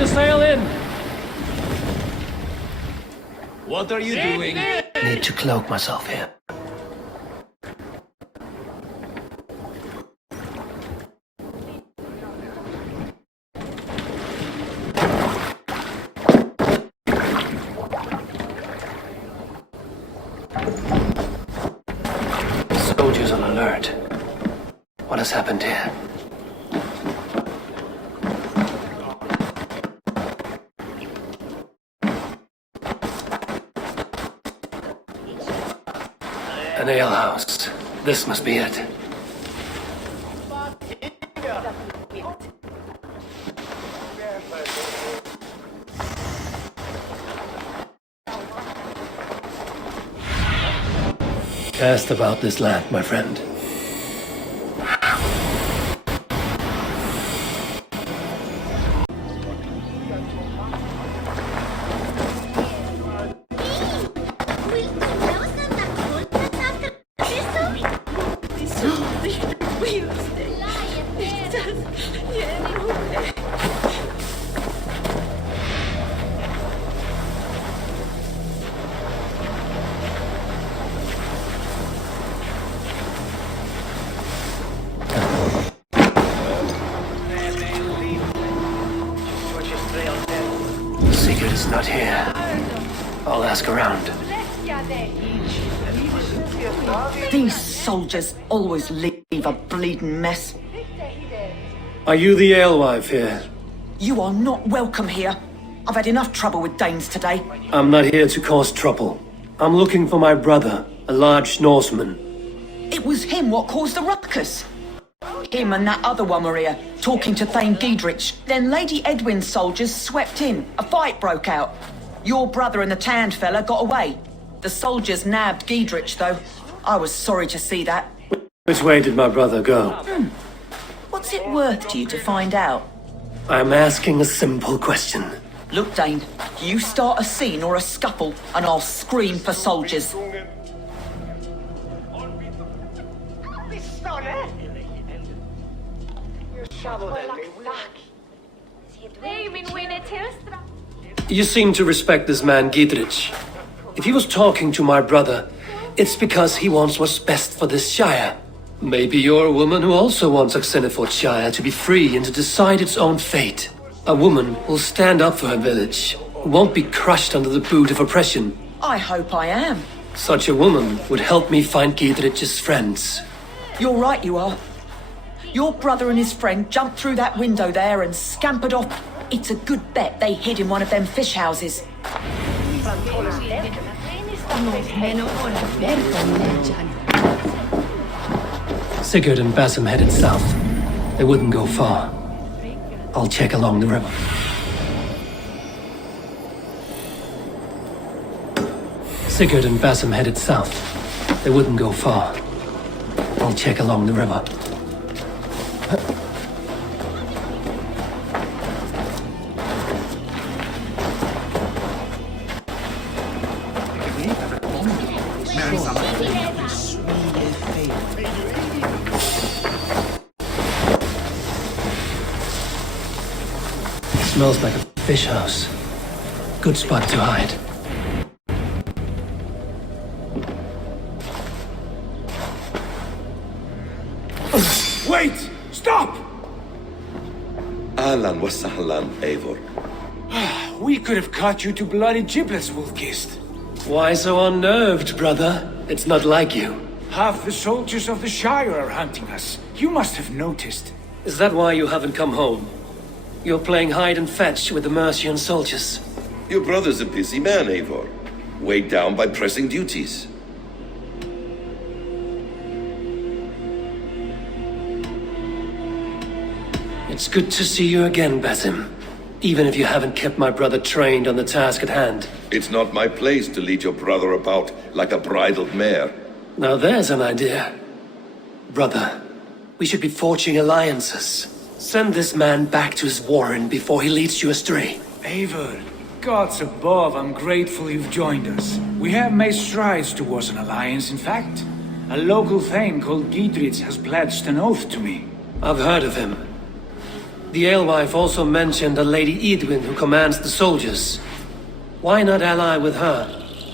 to sail in. What are you doing? Need to cloak myself here. Soldiers on alert. What has happened here? An alehouse. This must be it. Cast about this land, my friend. Sigurd is not here. I'll ask around. These soldiers always leave a bleeding mess. Are you the alewife here? You are not welcome here. I've had enough trouble with Danes today. I'm not here to cause trouble. I'm looking for my brother, a large Norseman. It was him what caused the ruckus. Him and that other one were here, talking to Thane Giedrich. Then Lady Edwin's soldiers swept in. A fight broke out. Your brother and the tanned fella got away. The soldiers nabbed Giedrich, though. I was sorry to see that. Which way did my brother go? What's it worth to you to find out? I'm asking a simple question. Look, Dane, you start a scene or a scuffle, and I'll scream for soldiers. You seem to respect this man, Giedrich. If he was talking to my brother, it's because he wants what's best for this Shire. Maybe you're a woman who also wants Oxenford Shire to be free and to decide its own fate. A woman who'll stand up for her village, who won't be crushed under the boot of oppression. I hope I am. Such a woman would help me find Giedrich's friends. You're right, you are. Your brother and his friend jumped through that window there and scampered off. It's a good bet they hid in one of them fish houses. Sigurd and Basim headed south. They wouldn't go far. I'll check along the river. Sigurd and Basim headed south. They wouldn't go far. I'll check along the river. Smells like a fish house. Good spot to hide. Wait! Stop! Ahlan wa sahlan, Eivor. We could have cut you to bloody giblets, Wolf-Kissed. Why so unnerved, brother? It's not like you. Half the soldiers of the Shire are hunting us. You must have noticed. Is that why you haven't come home? You're playing hide and fetch with the Mercian soldiers. Your brother's a busy man, Eivor. Weighed down by pressing duties. It's good to see you again, Basim. Even if you haven't kept my brother trained on the task at hand. It's not my place to lead your brother about like a bridled mare. Now there's an idea. Brother, we should be forging alliances. Send this man back to his warren before he leads you astray. Eivor, gods above, I'm grateful you've joined us. We have made strides towards an alliance, in fact. A local thane called Giedrich has pledged an oath to me. I've heard of him. The alewife also mentioned a Lady Edwin who commands the soldiers. Why not ally with her?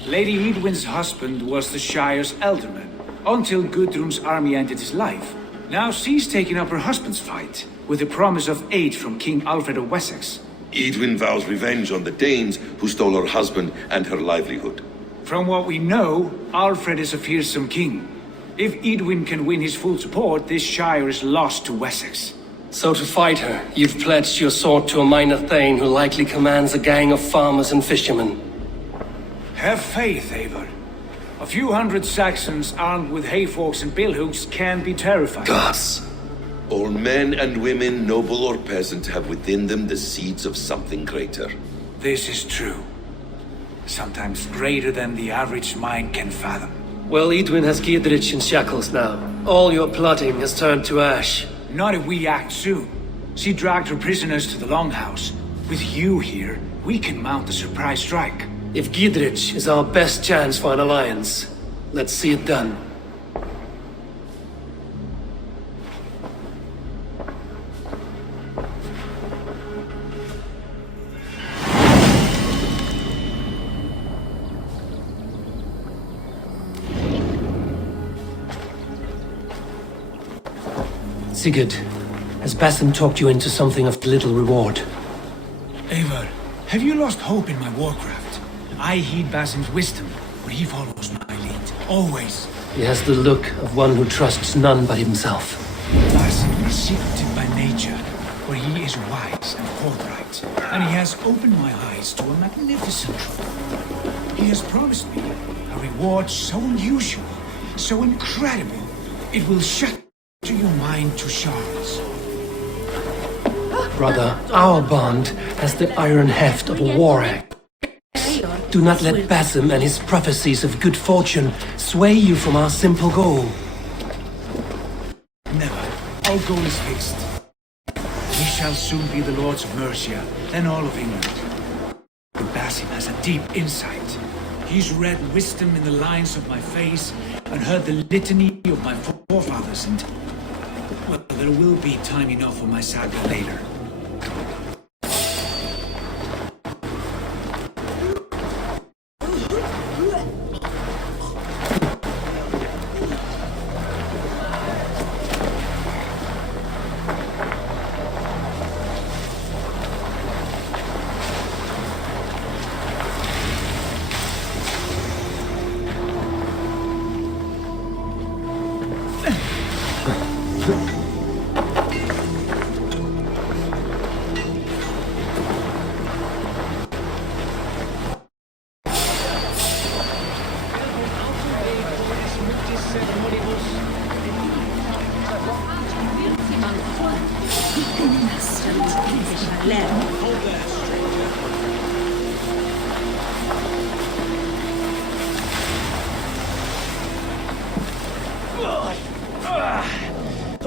Lady Edwin's husband was the Shire's alderman, until Gudrun's army ended his life. Now she's taking up her husband's fight, with the promise of aid from King Alfred of Wessex. Edwin vows revenge on the Danes who stole her husband and her livelihood. From what we know, Alfred is a fearsome king. If Edwin can win his full support, this Shire is lost to Wessex. So to fight her, you've pledged your sword to a minor thane who likely commands a gang of farmers and fishermen. Have faith, Eivor. A few hundred Saxons armed with hayforks and billhooks can be terrifying. Gods. All men and women, noble or peasant, have within them the seeds of something greater. This is true. Sometimes greater than the average mind can fathom. Well, Edwin has Giedrich in shackles now. All your plotting has turned to ash. Not if we act soon. She dragged her prisoners to the Longhouse. With you here, we can mount a surprise strike. If Giedrich is our best chance for an alliance, let's see it done. Sigurd, has Basim talked you into something of little reward? Eivor, have you lost hope in my warcraft? I heed Basim's wisdom, but he follows my lead, always. He has the look of one who trusts none but himself. Basim is secretive by nature, but he is wise and forthright, and he has opened my eyes to a magnificent truth. He has promised me a reward so unusual, so incredible, it will shut your mind to shards. Brother, our bond has the iron heft of a war axe. Do not let Basim and his prophecies of good fortune sway you from our simple goal. Never. Our goal is fixed. We shall soon be the lords of Mercia, then all of England. But Basim has a deep insight. He's read wisdom in the lines of my face and heard the litany of my forefathers, and well, there will be time enough for my saga later.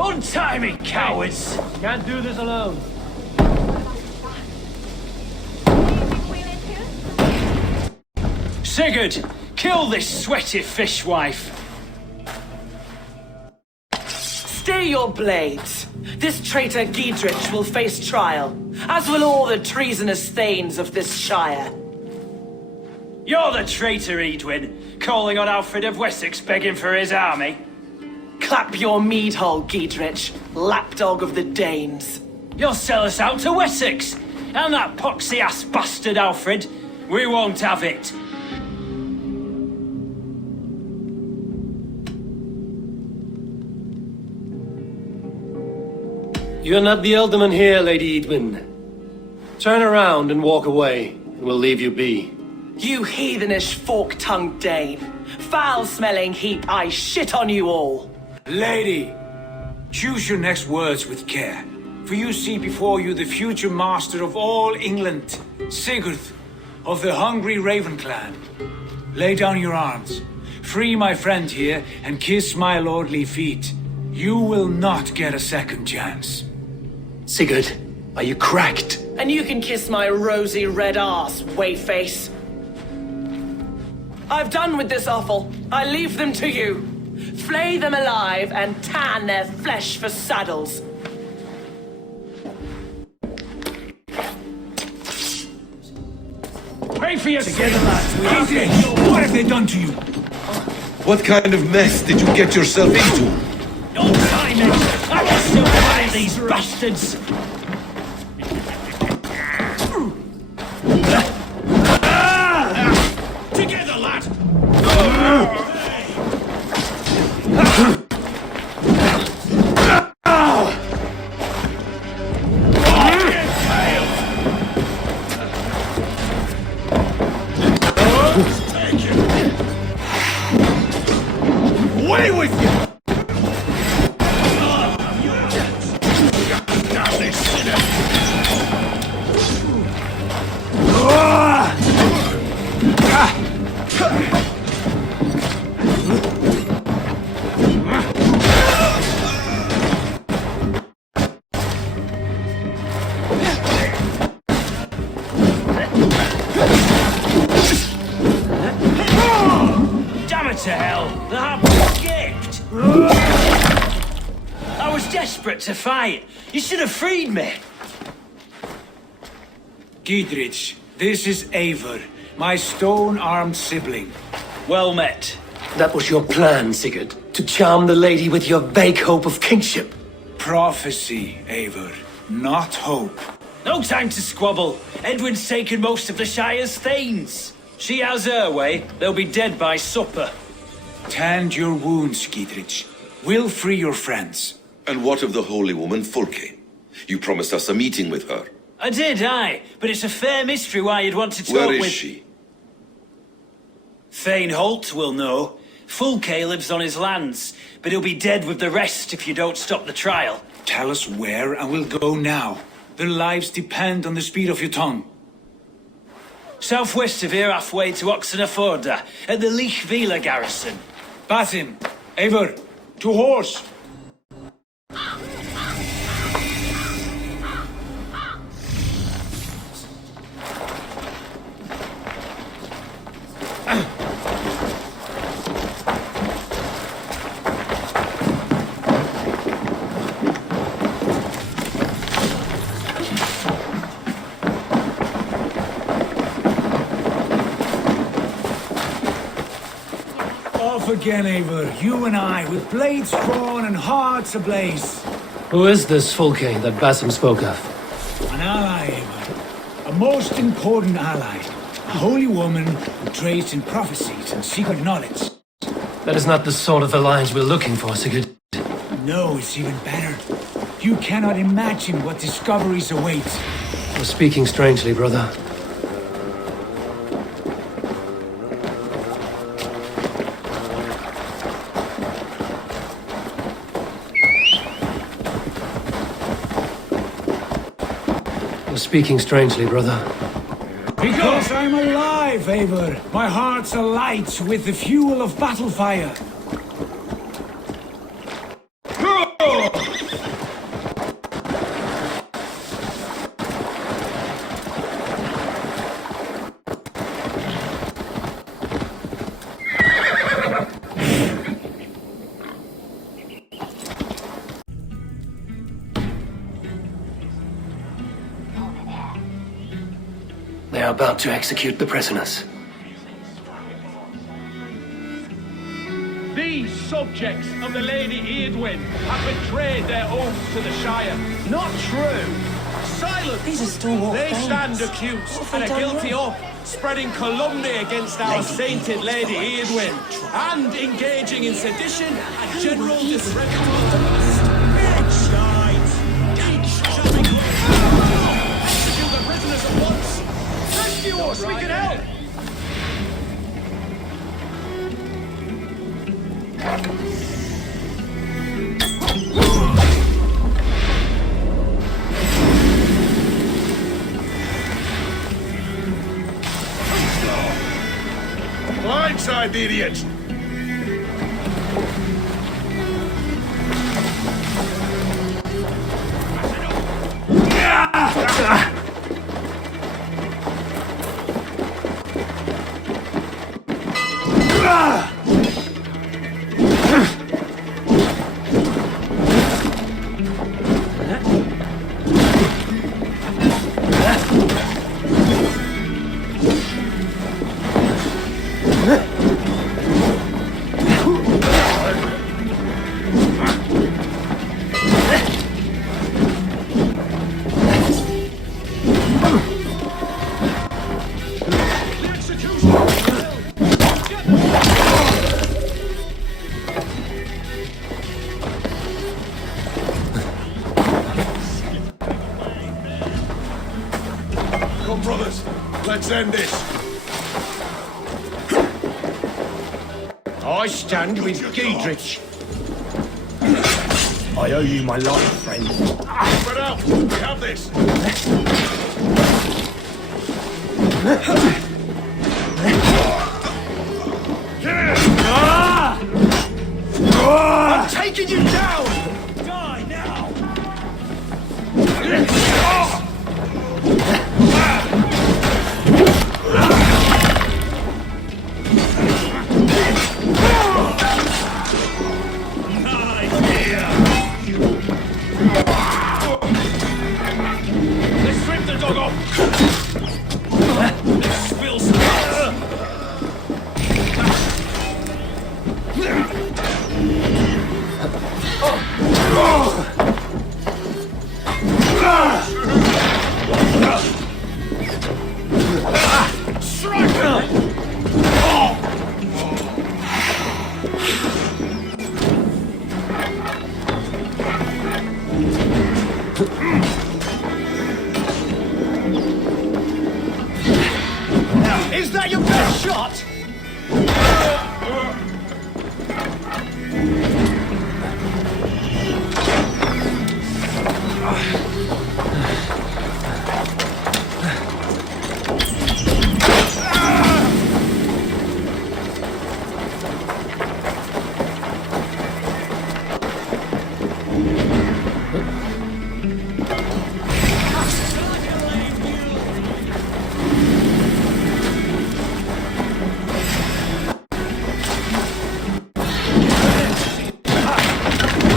Untie me, cowards! Can't do this alone. Sigurd, kill this sweaty fishwife! Stay your blades. This traitor Giedrich will face trial, as will all the treasonous thanes of this shire. You're the traitor, Edwin, calling on Alfred of Wessex begging for his army. Clap your mead hole, Giedrich, lapdog of the Danes. You'll sell us out to Wessex, and that poxy-ass bastard Alfred. We won't have it. You're not the alderman here, Lady Edwin. Turn around and walk away, and we'll leave you be. You heathenish fork-tongued Dane. Foul-smelling heap, I shit on you all. Lady, choose your next words with care, for you see before you the future master of all England, Sigurd, of the hungry Raven clan. Lay down your arms, free my friend here, and kiss my lordly feet. You will not get a second chance. Sigurd, are you cracked? And you can kiss my rosy red ass, wayface. I've done with this offal. I leave them to you. Flay them alive and tan their flesh for saddles. Pay for your together, lads. Easy! What have they done to you? What kind of mess did you get yourself into? No time, mate. I will still find these bastards. Together, lad. Away with you! Damn it to hell! The harpoon escaped! I was desperate to fight. You should have freed me. Giedrich, this is Eivor, my stone-armed sibling. Well met. That was your plan, Sigurd, to charm the lady with your vague hope of kingship. Prophecy, Eivor, not hope. No time to squabble. Edwin's taken most of the Shire's thanes. She has her way. They'll be dead by supper. Tend your wounds, Giedrich. We'll free your friends. And what of the holy woman Fulke? You promised us a meeting with her. I did, aye. But it's a fair mystery why you'd want to talk Where with... is she? Thane Holt will know. Fulke lives on his lands, but he'll be dead with the rest if you don't stop the trial. Tell us where and we'll go now. Their lives depend on the speed of your tongue. Southwest of here, halfway to Oxenaforda, at the Lichvila garrison. Basim, Eivor, to horse! Off again, Eivor, you and I, with blades drawn and hearts ablaze. Who is this Fulke that Basim spoke of? An ally, Eivor. A most important ally. A holy woman who trades in prophecies and secret knowledge. That is not the sort of alliance we're looking for, Sigurd. No, it's even better. You cannot imagine what discoveries await. You're speaking strangely, brother. You're speaking strangely, brother. Because I'm alive, Eivor. My heart's alight with the fuel of battle fire. They are about to execute the prisoners. These subjects of the Lady Eadwyn have betrayed their oaths to the Shire. Not true. Silence! These are stalwart They thanes. stand accused What have and they are done guilty wrong? of spreading calumny against our sainted Lady Eadwyn and engaging in sedition and general disrepute. Execute the prisoners at once! Rescue us! We can help! Blindside the idiot! brothers. Let's end this. I stand with Giedrich. I owe you my life, friend. Spread out. We have this. I'm taking you down! Die now! Let's strip the dog off! Let's spill some Is that your best shot?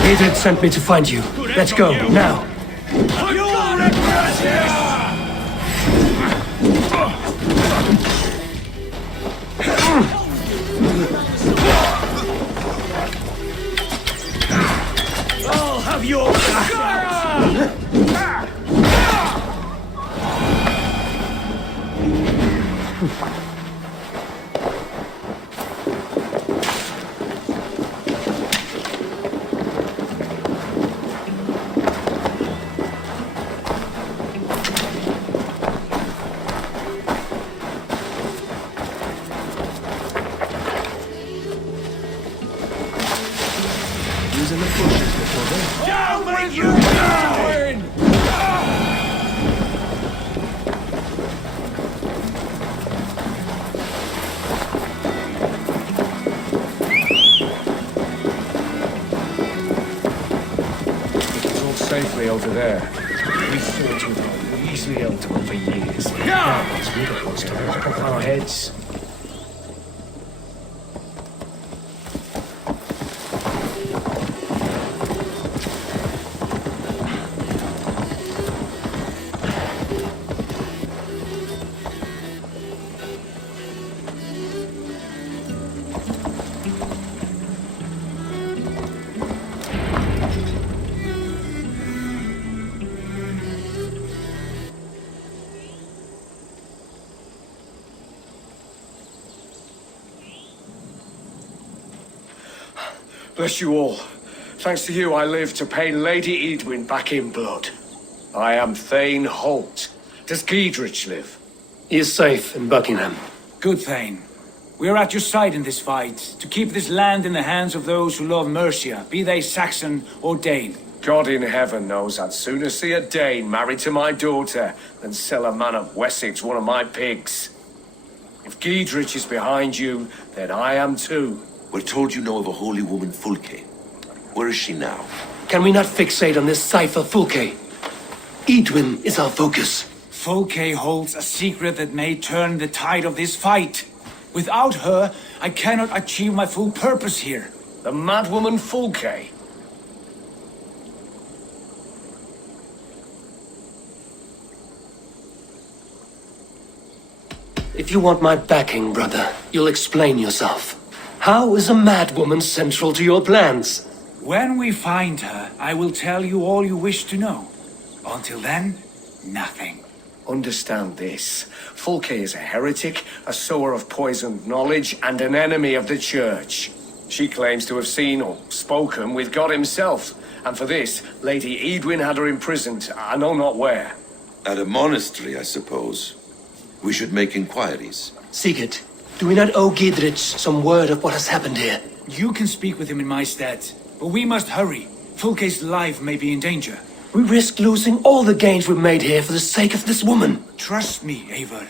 Giedrich sent me to find you. Let's go, now. I'll have your Down with you! Down! It's all safely over there. We fought with them, easily held to them for years. Now it's with us to knock off our heads. Bless you all. Thanks to you, I live to pay Lady Edwin back in blood. I am Thane Holt. Does Giedrich live? He is safe in Buckingham. Good, Thane. We are at your side in this fight, to keep this land in the hands of those who love Mercia, be they Saxon or Dane. God in heaven knows I'd sooner see a Dane married to my daughter than sell a man of Wessex one of my pigs. If Giedrich is behind you, then I am too. We're told you know of a holy woman, Fulke. Where is she now? Can we not fixate on this cipher, Fulke? Edwin is our focus. Fulke holds a secret that may turn the tide of this fight. Without her, I cannot achieve my full purpose here. The madwoman Fulke? If you want my backing, brother, you'll explain yourself. How is a madwoman central to your plans? When we find her, I will tell you all you wish to know. Until then, nothing. Understand this. Fulke is a heretic, a sower of poisoned knowledge, and an enemy of the Church. She claims to have seen or spoken with God himself, and for this, Lady Edwin had her imprisoned, I know not where. At a monastery, I suppose. We should make inquiries. Sigurd, do we not owe Gidrich some word of what has happened here? You can speak with him in my stead, but we must hurry. Fulke's life may be in danger. We risk losing all the gains we've made here for the sake of this woman. Trust me, Eivor.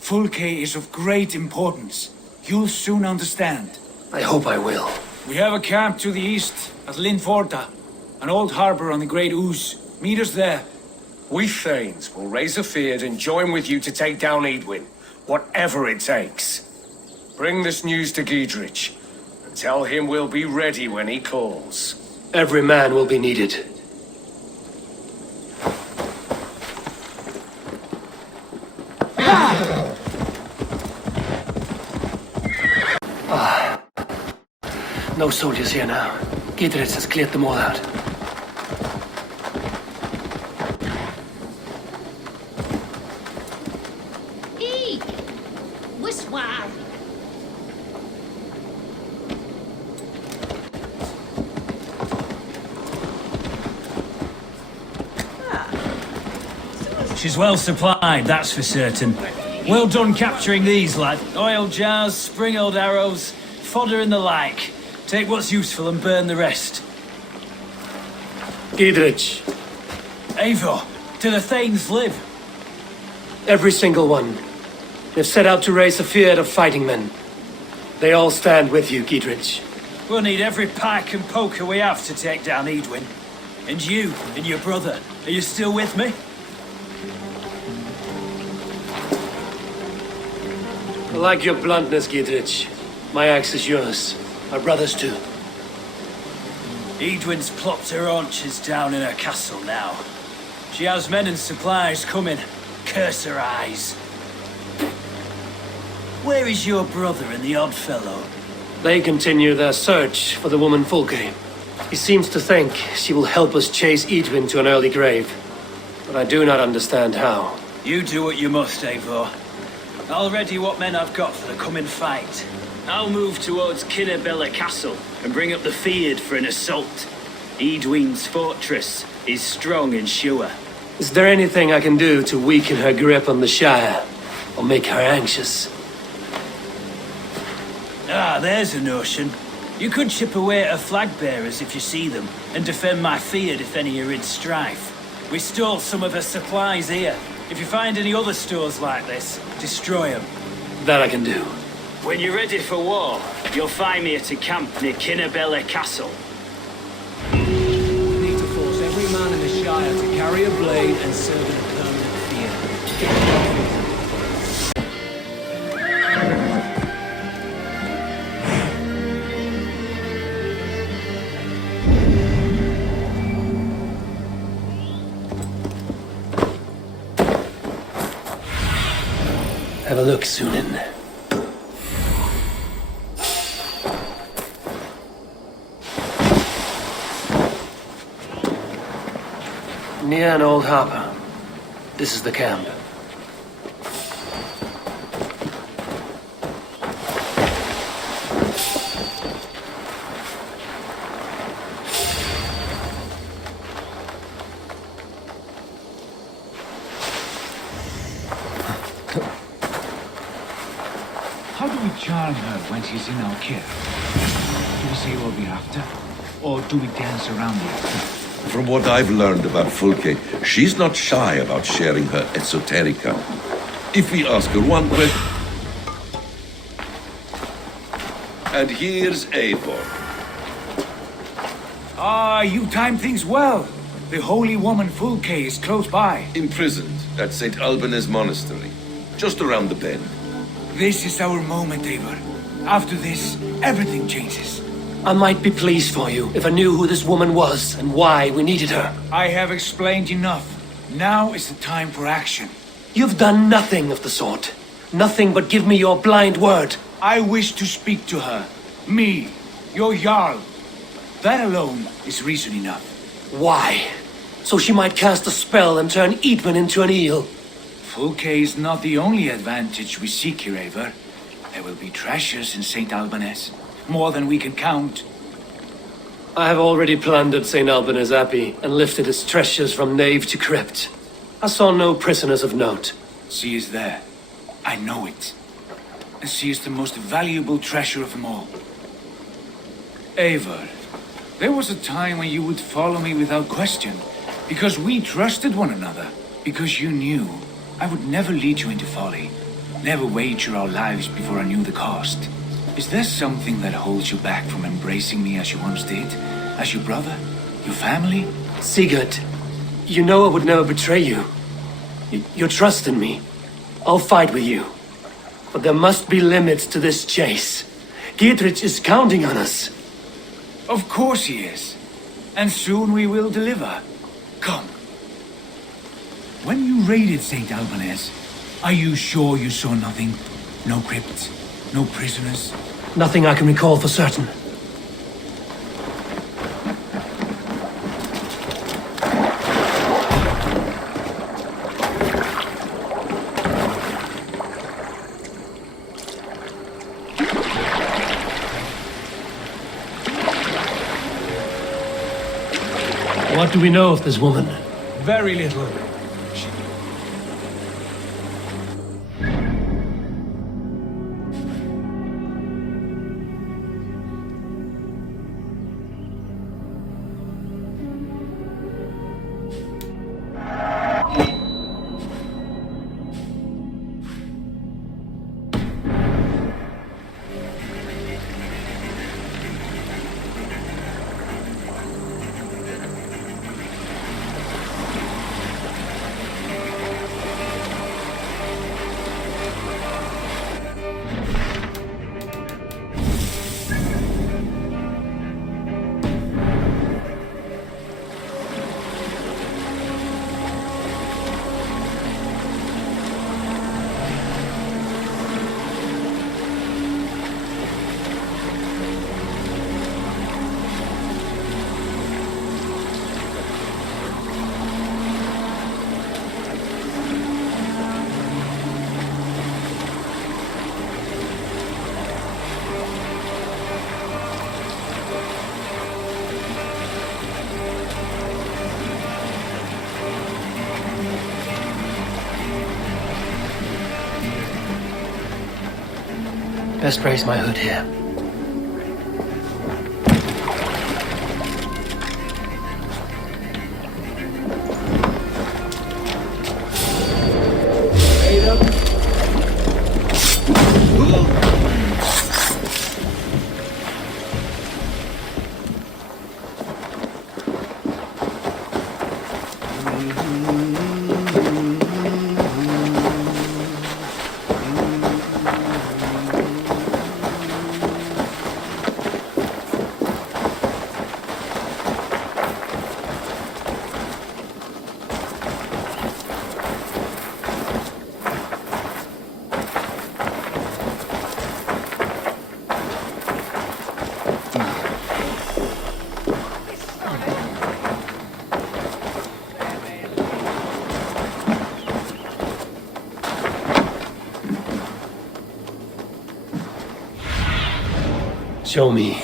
Fulke is of great importance. You'll soon understand. I hope I will. We have a camp to the east at Linforda, an old harbor on the Great Ouse. Meet us there. We Thanes will raise a feud and join with you to take down Edwin, whatever it takes. Bring this news to Gidrich, and tell him we'll be ready when he calls. Every man will be needed. No soldiers here now. Gidrich has cleared them all out. Eek! Wiswar! She's well supplied, that's for certain. Well done capturing these, lad. Oil jars, spring-oiled arrows, fodder and the like. Take what's useful and burn the rest. Gidrich, Eivor, do the Thanes live? every single one. They've set out to raise a fear of fighting men. They all stand with you, Gidrich. We'll need every pike and poker we have to take down Edwin. And you, and your brother, are you still with me? I like your bluntness, Gidrich. My axe is yours. My brother's too. Edwin's plopped her haunches down in her castle now. She has men and supplies coming. Curse her eyes. Where is your brother and the odd fellow? They continue their search for the woman Fulke. He seems to think she will help us chase Edwin to an early grave. But I do not understand how. You do what you must, Eivor. I'll ready what men I've got for the coming fight. I'll move towards Kinnabella Castle and bring up the feared for an assault. Edwin's fortress is strong and sure. Is there anything I can do to weaken her grip on the Shire? Or make her anxious? Ah, there's a notion. You could chip away at her flag bearers if you see them, and defend my feared if any are in strife. We stole some of her supplies here. If you find any other stores like this, destroy them. That I can do. When you're ready for war, you'll find me at a camp near Kinnabella Castle. We need to force every man in the Shire to carry a blade and serve in a permanent fear. Have a look, Sunan. Near an old harbor. This is the camp. How do we charm her when she's in our care? Do we say what we're after? Or do we dance around it? From what I've learned about Fulke, she's not shy about sharing her esoterica. If we ask her one question... And here's Eivor. Ah, you timed things well. The holy woman Fulke is close by. Imprisoned at St. Alban's Monastery, just around the bend. This is our moment, Eivor. After this, everything changes. I might be pleased for you if I knew who this woman was and why we needed her. I have explained enough. Now is the time for action. You've done nothing of the sort. Nothing but give me your blind word. I wish to speak to her. Me, your Jarl. That alone is reason enough. Why? So she might cast a spell and turn Edwin into an eel. Fulke is not the only advantage we seek here, Eivor. There will be treasures in St. Alban's. More than we can count. I have already plundered St. Alban's Abbey and lifted its treasures from nave to crypt. I saw no prisoners of note. She is there. I know it. And she is the most valuable treasure of them all. Eivor, there was a time when you would follow me without question, because we trusted one another, because you knew I would never lead you into folly, never wager our lives before I knew the cost. Is there something that holds you back from embracing me as you once did? As your brother? Your family? Sigurd, you know I would never betray you. Your trust in me. I'll fight with you. But there must be limits to this chase. Dietrich is counting on us. Of course he is. And soon we will deliver. Come. When you raided St. Albanese, are you sure you saw nothing? No crypts? No prisoners? Nothing I can recall for certain. What do we know of this woman? Very little. Best raise my hood here. Show me.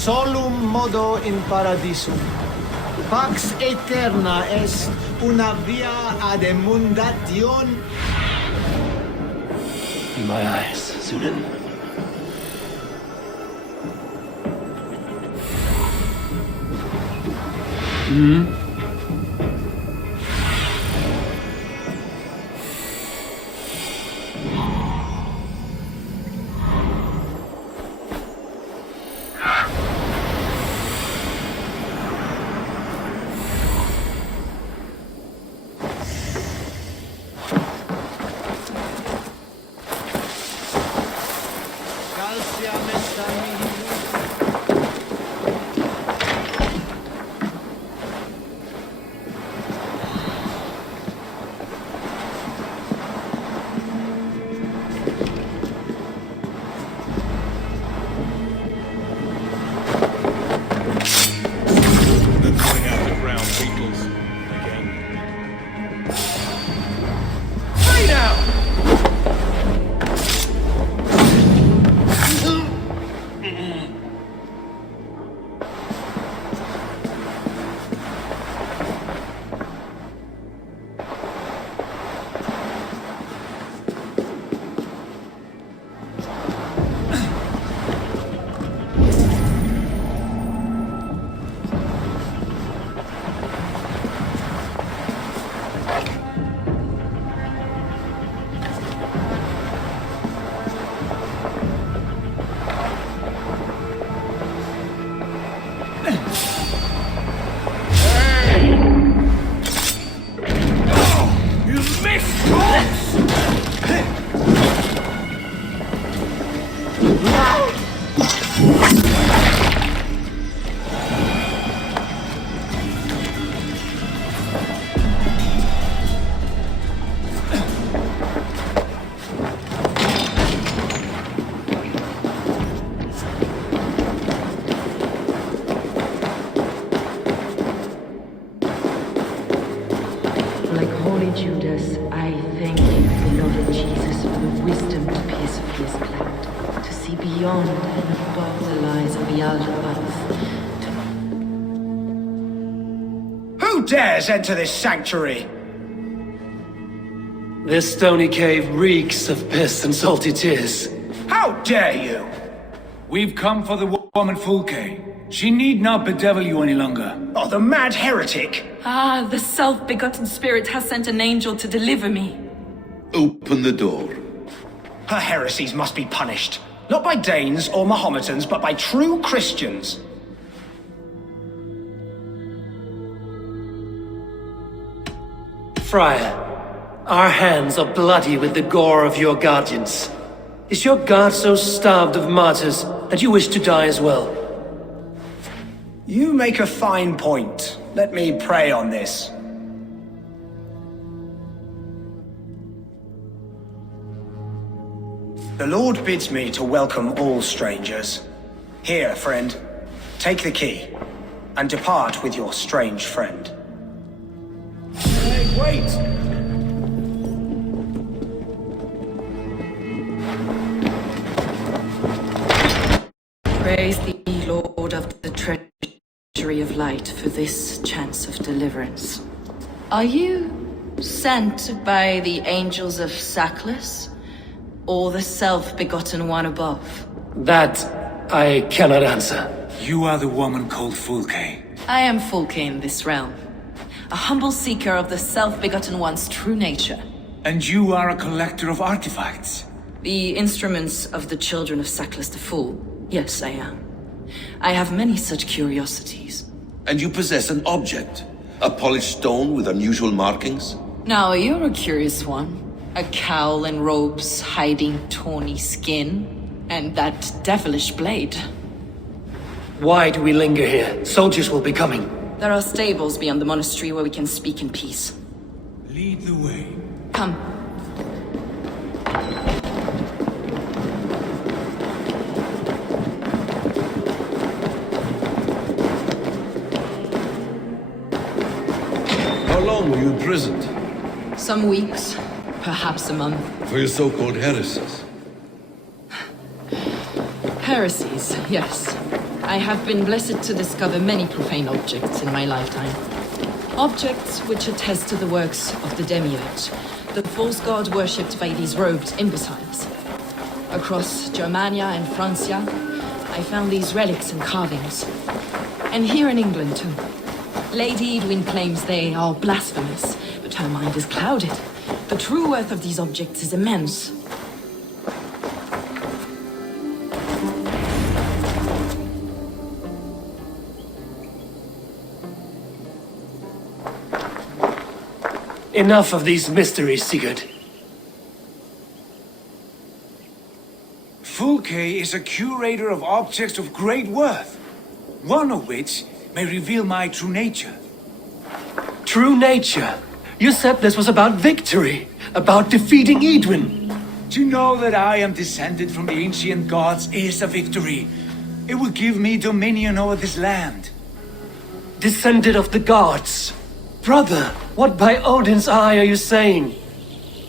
solum modo in paradisum. Pax eterna est una via ad emundation. In my eyes, Sunan. Judas, I thank you, beloved Jesus, for the wisdom to persevere his cloud, to see beyond and above the lies of the Algebras. Who dares enter this sanctuary? This stony cave reeks of piss and salty tears. How dare you? We've come for the woman Fulke. She need not bedevil you any longer. Oh, the mad heretic! Ah, the self-begotten spirit has sent an angel to deliver me. Open the door. Her heresies must be punished. Not by Danes or Mahometans, but by true Christians. Friar, our hands are bloody with the gore of your guardians. Is your God so starved of martyrs that you wish to die as well? You make a fine point. Let me pray on this. The Lord bids me to welcome all strangers. Here, friend, take the key, and depart with your strange friend. Hey, wait! Praise thee, Lord of the treasury of light, for this chance of deliverance. Are you sent by the angels of Sackless, or the self-begotten one above? That I cannot answer. You are the woman called Fulke. I am Fulke in this realm, a humble seeker of the self-begotten one's true nature. And you are a collector of artifacts. The instruments of the children of Sackless the Fool. Yes, I am. I have many such curiosities. And you possess an object? A polished stone with unusual markings? Now, you're a curious one. A cowl and robes hiding tawny skin, and that devilish blade. Why do we linger here? Soldiers will be coming. There are stables beyond the monastery where we can speak in peace. Lead the way. Come. How long were you imprisoned? Some weeks, perhaps a month. For your so-called heresies? Heresies, yes. I have been blessed to discover many profane objects in my lifetime. Objects which attest to the works of the Demiurge, the false god worshipped by these robed imbeciles. Across Germania and Francia, I found these relics and carvings. And here in England, too. Lady Edwin claims they are blasphemous, but her mind is clouded. The true worth of these objects is immense. Enough of these mysteries, Sigurd. Fulke is a curator of objects of great worth, one of which may reveal my true nature. True nature? You said this was about victory, about defeating Edwin. To know that I am descended from the ancient gods is a victory. It will give me dominion over this land. Descended of the gods? Brother, what by Odin's eye are you saying?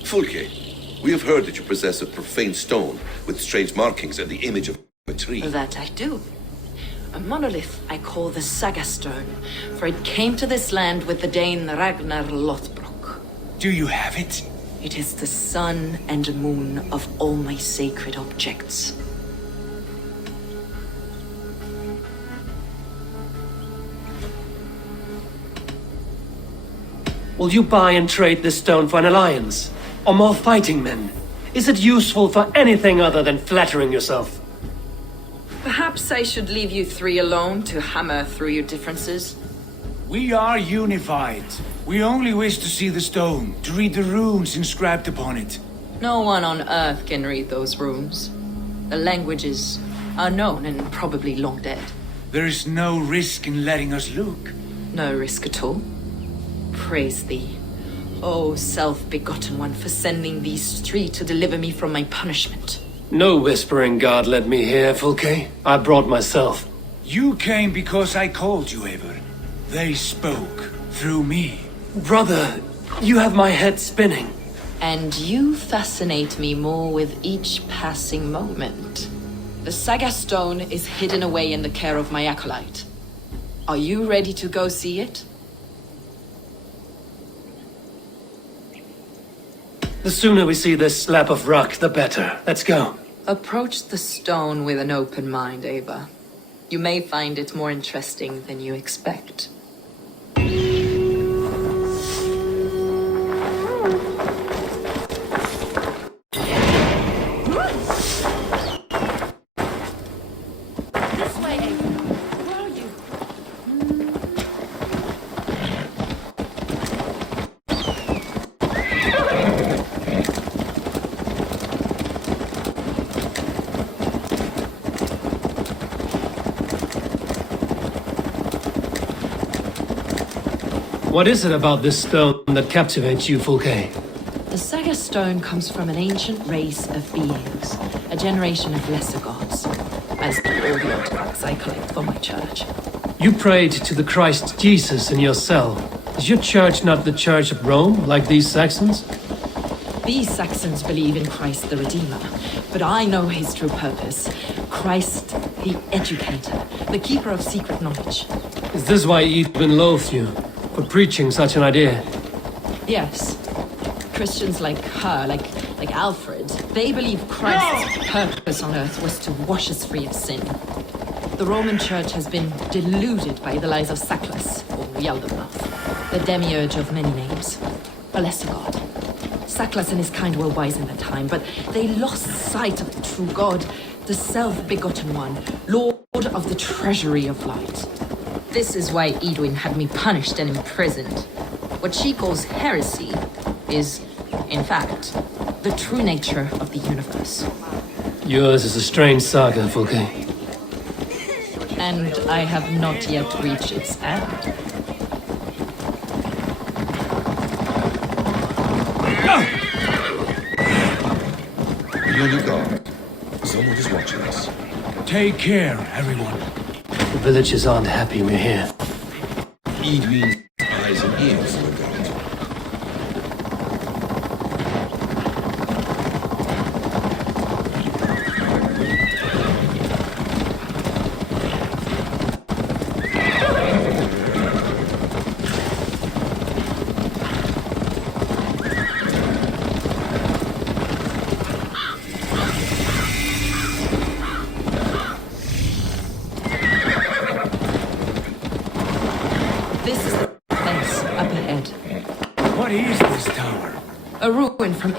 Fulke, we have heard that you possess a profane stone with strange markings and the image of a tree. That I do. A monolith I call the Saga Stone, for it came to this land with the Dane Ragnar Lothbrok. Do you have it? It is the sun and moon of all my sacred objects. Will you buy and trade this stone for an alliance? Or more fighting men? Is it useful for anything other than flattering yourself? Perhaps I should leave you three alone to hammer through your differences. We are unified. We only wish to see the stone, to read the runes inscribed upon it. No one on Earth can read those runes. The languages are known and probably long dead. There is no risk in letting us look. No risk at all. Praise thee, O self-begotten one, for sending these three to deliver me from my punishment. No whispering god led me here, Fulke. I brought myself. You came because I called you, Eivor. They spoke through me. Brother, you have my head spinning. And you fascinate me more with each passing moment. The Saga Stone is hidden away in the care of my acolyte. Are you ready to go see it? The sooner we see this slab of rock, the better. Let's go. Approach the stone with an open mind, Ava. You may find it more interesting than you expect. What is it about this stone that captivates you, Fulke? The Saga Stone comes from an ancient race of beings, a generation of lesser gods, as do all the artifacts I collect for my church. You prayed to the Christ Jesus in your cell. Is your church not the Church of Rome, like these Saxons? These Saxons believe in Christ the Redeemer, but I know his true purpose. Christ, the educator, the keeper of secret knowledge. Is this why Edwin loathed you? For preaching such an idea? Yes. Christians like her, like Alfred, they believe Christ's purpose on earth was to wash us free of sin. The Roman Church has been deluded by the lies of Sacklus, or Yaldabaoth, the demiurge of many names, a lesser god. Sacklus and his kind were wise in their time, but they lost sight of the true God, the self-begotten one, Lord of the treasury of light. This is why Edwin had me punished and imprisoned. What she calls heresy is, in fact, the true nature of the universe. Yours is a strange saga, Fulke. And I have not yet reached its end. Be on your guard. Someone is watching us. Take care, everyone. The villagers aren't happy we're here. Edwin's eyes and ears, no doubt.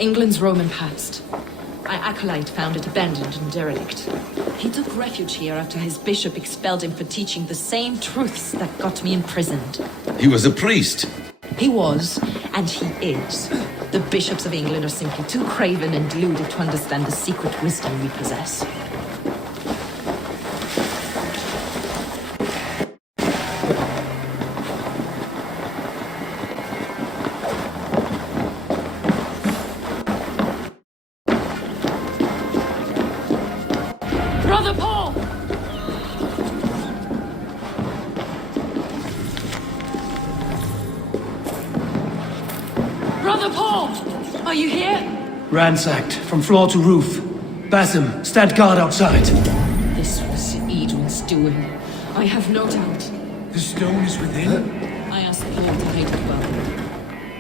England's Roman past. My acolyte found it abandoned and derelict. He took refuge here after his bishop expelled him for teaching the same truths that got me imprisoned. He was a priest. He was, and he is. The bishops of England are simply too craven and deluded to understand the secret wisdom we possess. Brother Paul! Brother Paul! Are you here? Ransacked, from floor to roof. Basim, stand guard outside. This was Edwin's doing. I have no doubt. The stone is within? I asked Paul to hide it well.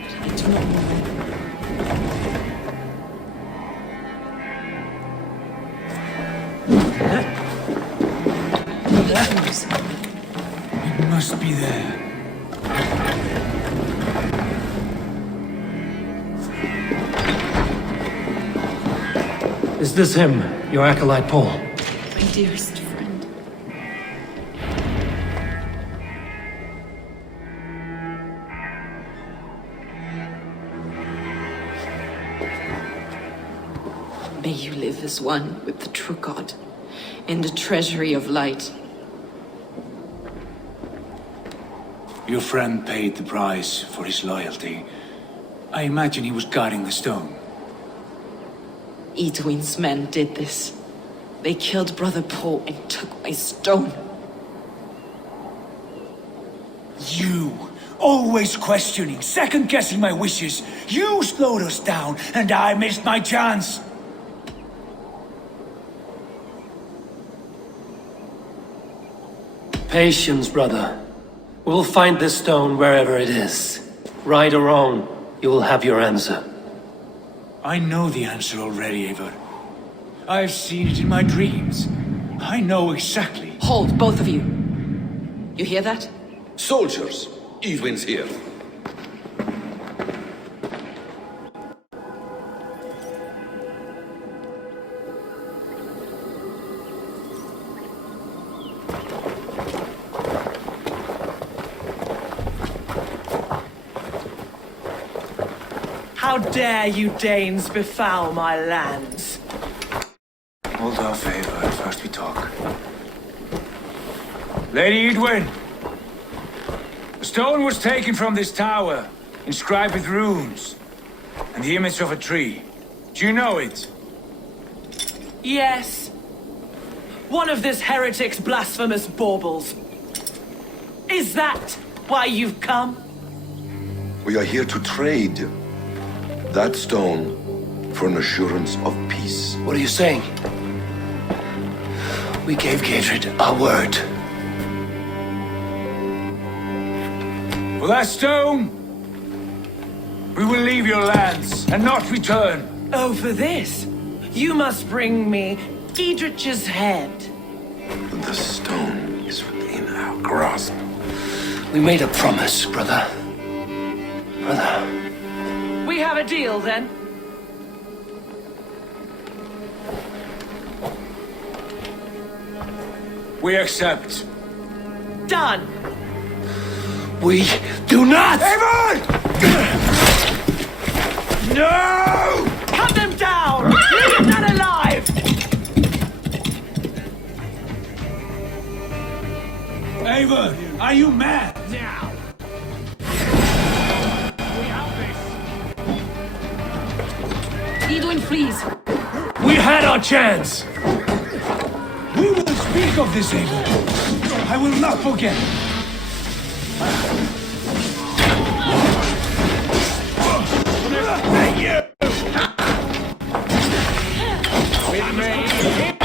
But I do not know where. It must be there. Is this him, your acolyte Paul? My dearest friend. May you live as one with the true God, in the treasury of light. Your friend paid the price for his loyalty. I imagine he was guarding the stone. Edwin's men did this. They killed Brother Paul and took my stone. You! Always questioning, second-guessing my wishes. You slowed us down, and I missed my chance. Patience, brother. We'll find this stone wherever it is. Right or wrong, you will have your answer. I know the answer already, Eivor. I've seen it in my dreams. I know exactly. Hold, both of you. You hear that? Soldiers, Edwin's here. How dare you Danes befoul my lands? Hold off, Eivor. First we talk. Lady Edwin! The stone was taken from this tower, inscribed with runes, and the image of a tree. Do you know it? Yes. One of this heretic's blasphemous baubles. Is that why you've come? We are here to trade that stone for an assurance of peace. What are you saying? We gave Gatred our word. For that stone, we will leave your lands and not return. Oh, for this, you must bring me Giedrich's head. The stone is within our grasp. We made a promise, brother. Brother. We have a deal, then? We accept. Done! We do not! Eivor! No! Cut them down! Leave that alive! Eivor, are you mad? Now! Edwin, please. We had our chance! We will speak of this, Eivor. I will not forget. Thank you! With me here!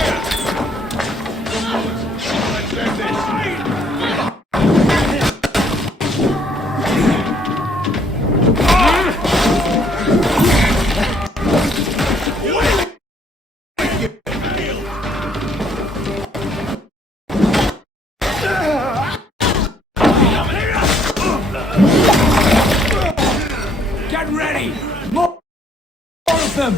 Let's end this. them!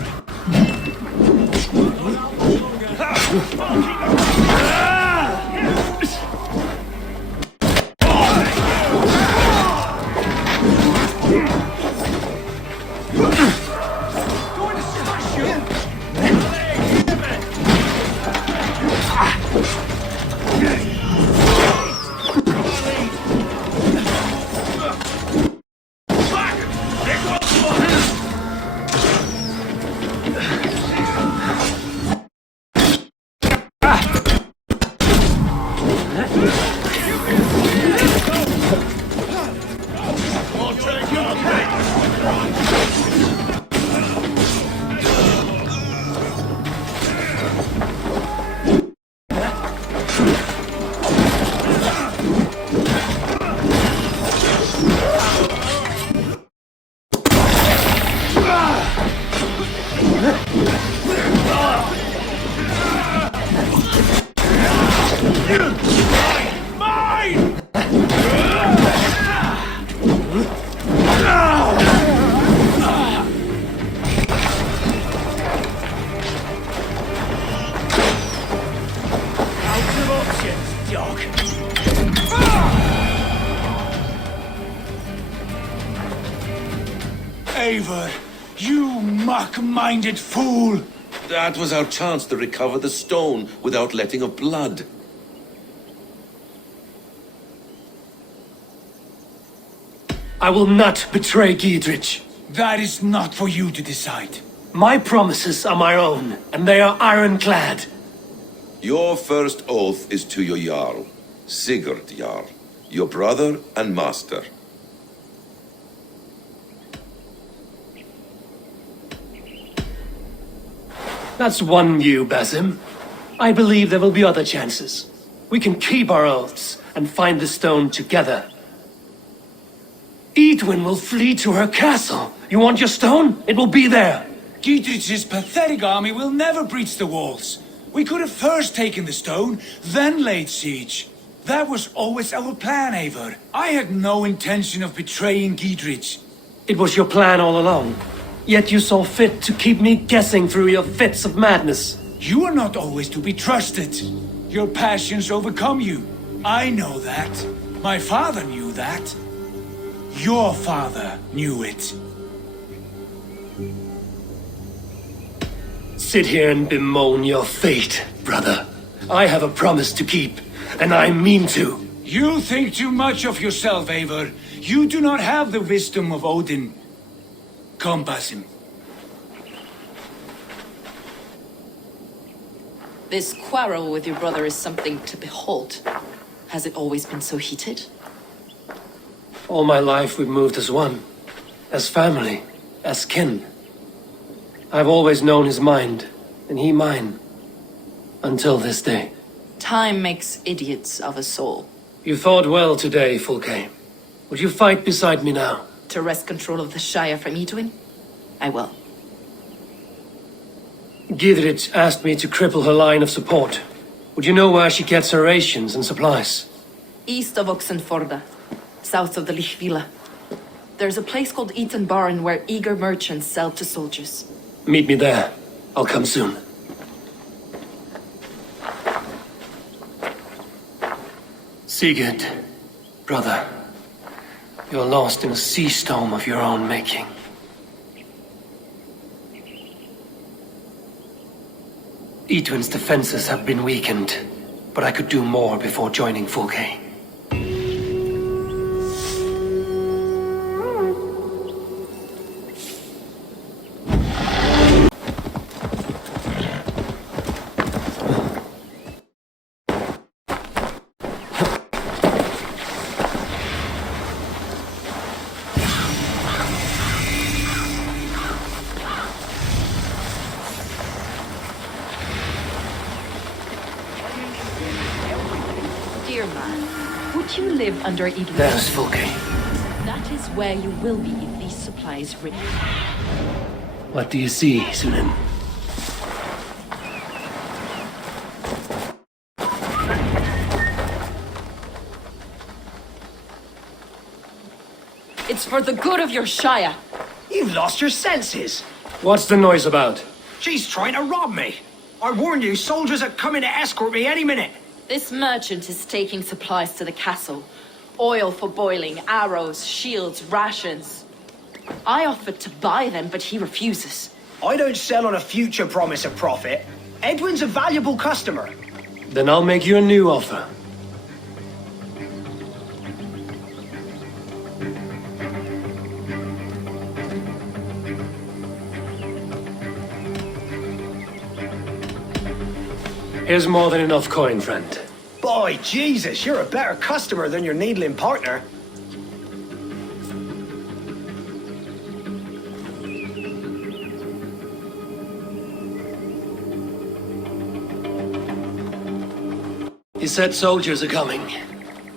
Eivor, you muck-minded fool! That was our chance to recover the stone without letting of blood. I will not betray Giedrich. That is not for you to decide. My promises are my own, and they are ironclad. Your first oath is to your Jarl, Sigurd Jarl, your brother and master. That's one view, Basim. I believe there will be other chances. We can keep our oaths and find the stone together. Edwin will flee to her castle. You want your stone? It will be there. Giedrich's pathetic army will never breach the walls. We could have first taken the stone, then laid siege. That was always our plan, Eivor. I had no intention of betraying Giedrich. It was your plan all along. Yet you saw fit to keep me guessing through your fits of madness. You are not always to be trusted. Your passions overcome you. I know that. My father knew that. Your father knew it. Sit here and bemoan your fate, brother. I have a promise to keep, and I mean to. You think too much of yourself, Eivor. You do not have the wisdom of Odin. Come, Basim. This quarrel with your brother is something to behold. Has it always been so heated? All my life we've moved as one. As family. As kin. I've always known his mind, and he mine. Until this day. Time makes idiots of us all. You fought well today, Fulke. Would you fight beside me now? To wrest control of the Shire from Edwin? I will. Giedrich asked me to cripple her line of support. Would you know where she gets her rations and supplies? East of Oxenforda, south of the Lichvila. There's a place called Eaton Barn where eager merchants sell to soldiers. Meet me there. I'll come soon. Sigurd, brother. You're lost in a sea storm of your own making. Edwin's defenses have been weakened, but I could do more before joining Fulke. Dear man, would you live under Edwin? There's Fulke. That is where you will be if these supplies reach. What do you see, Sunan? It's for the good of your Shire. You've lost your senses. What's the noise about? She's trying to rob me. I warned you, soldiers are coming to escort me any minute. This merchant is taking supplies to the castle. Oil for boiling, arrows, shields, rations. I offered to buy them, but he refuses. I don't sell on a future promise of profit. Edwin's a valuable customer. Then I'll make you a new offer. Here's more than enough coin, friend. Boy, Jesus, you're a better customer than your needling partner. He said soldiers are coming.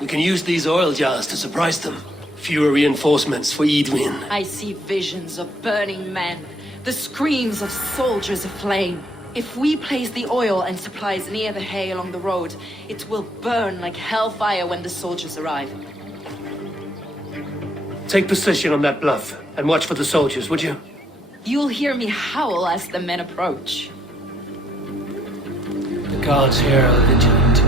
We can use these oil jars to surprise them. Fewer reinforcements for Edwin. I see visions of burning men, the screams of soldiers aflame. If we place the oil and supplies near the hay along the road, it will burn like hellfire when the soldiers arrive. Take position on that bluff and watch for the soldiers, would you? You'll hear me howl as the men approach. The guards here are vigilant.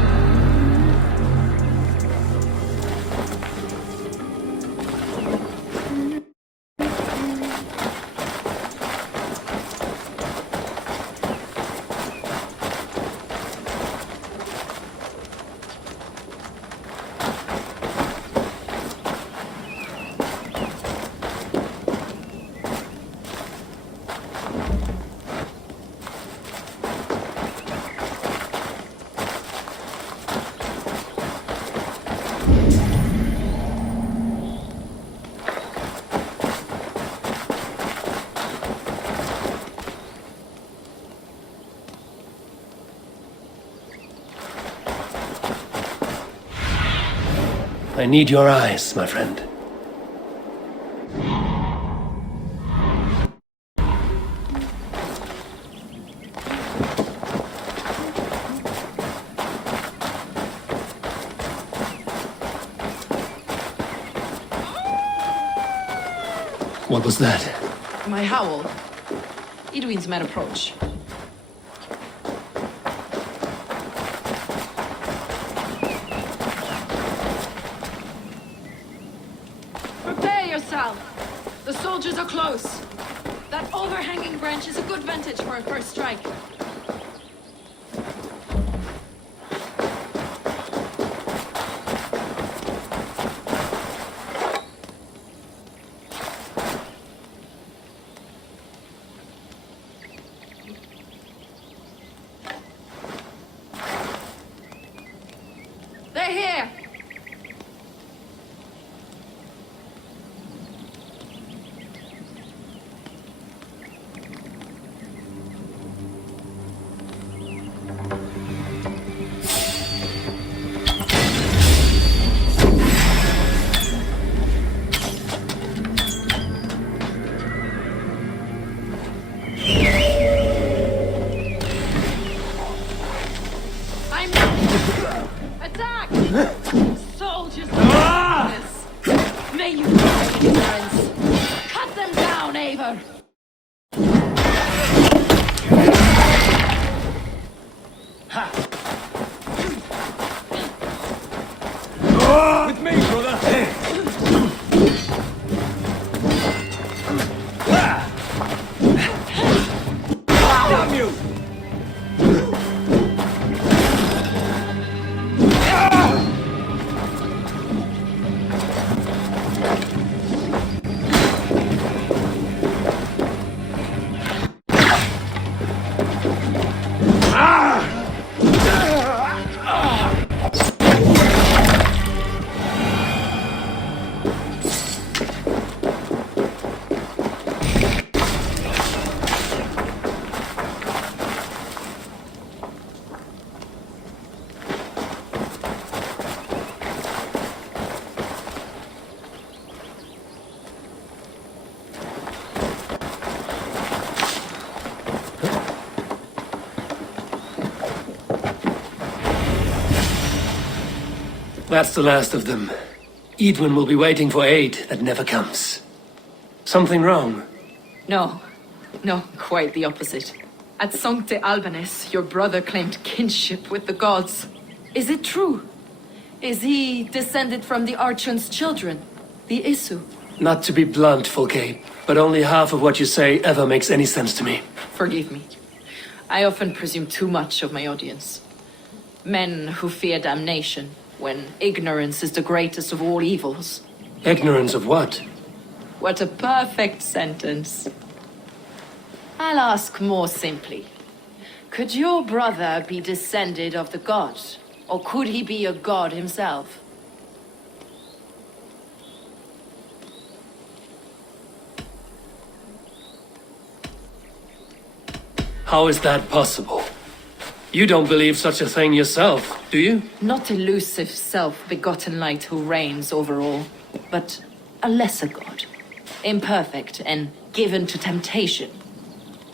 I need your eyes, my friend. What was that? My howl. Edwin's men approach. Prepare yourself! The soldiers are close. That overhanging branch is a good vantage for a first strike. They're here! Attack! Soldiers of darkness! May you die in ignorance! Cut them down, Eivor! With me, brother! Damn you! That's the last of them. Edwin will be waiting for aid that never comes. Something wrong? No. No, quite the opposite. At Sancte Albanes, your brother claimed kinship with the gods. Is it true? Is he descended from the Archon's children, the Isu? Not to be blunt, Fulke, but only half of what you say ever makes any sense to me. Forgive me. I often presume too much of my audience. Men who fear damnation, when ignorance is the greatest of all evils. Ignorance of what? What a perfect sentence. I'll ask more simply. Could your brother be descended of the god? Or could he be a god himself? How is that possible? You don't believe such a thing yourself, do you? Not elusive self-begotten light who reigns over all, but a lesser god. Imperfect and given to temptation.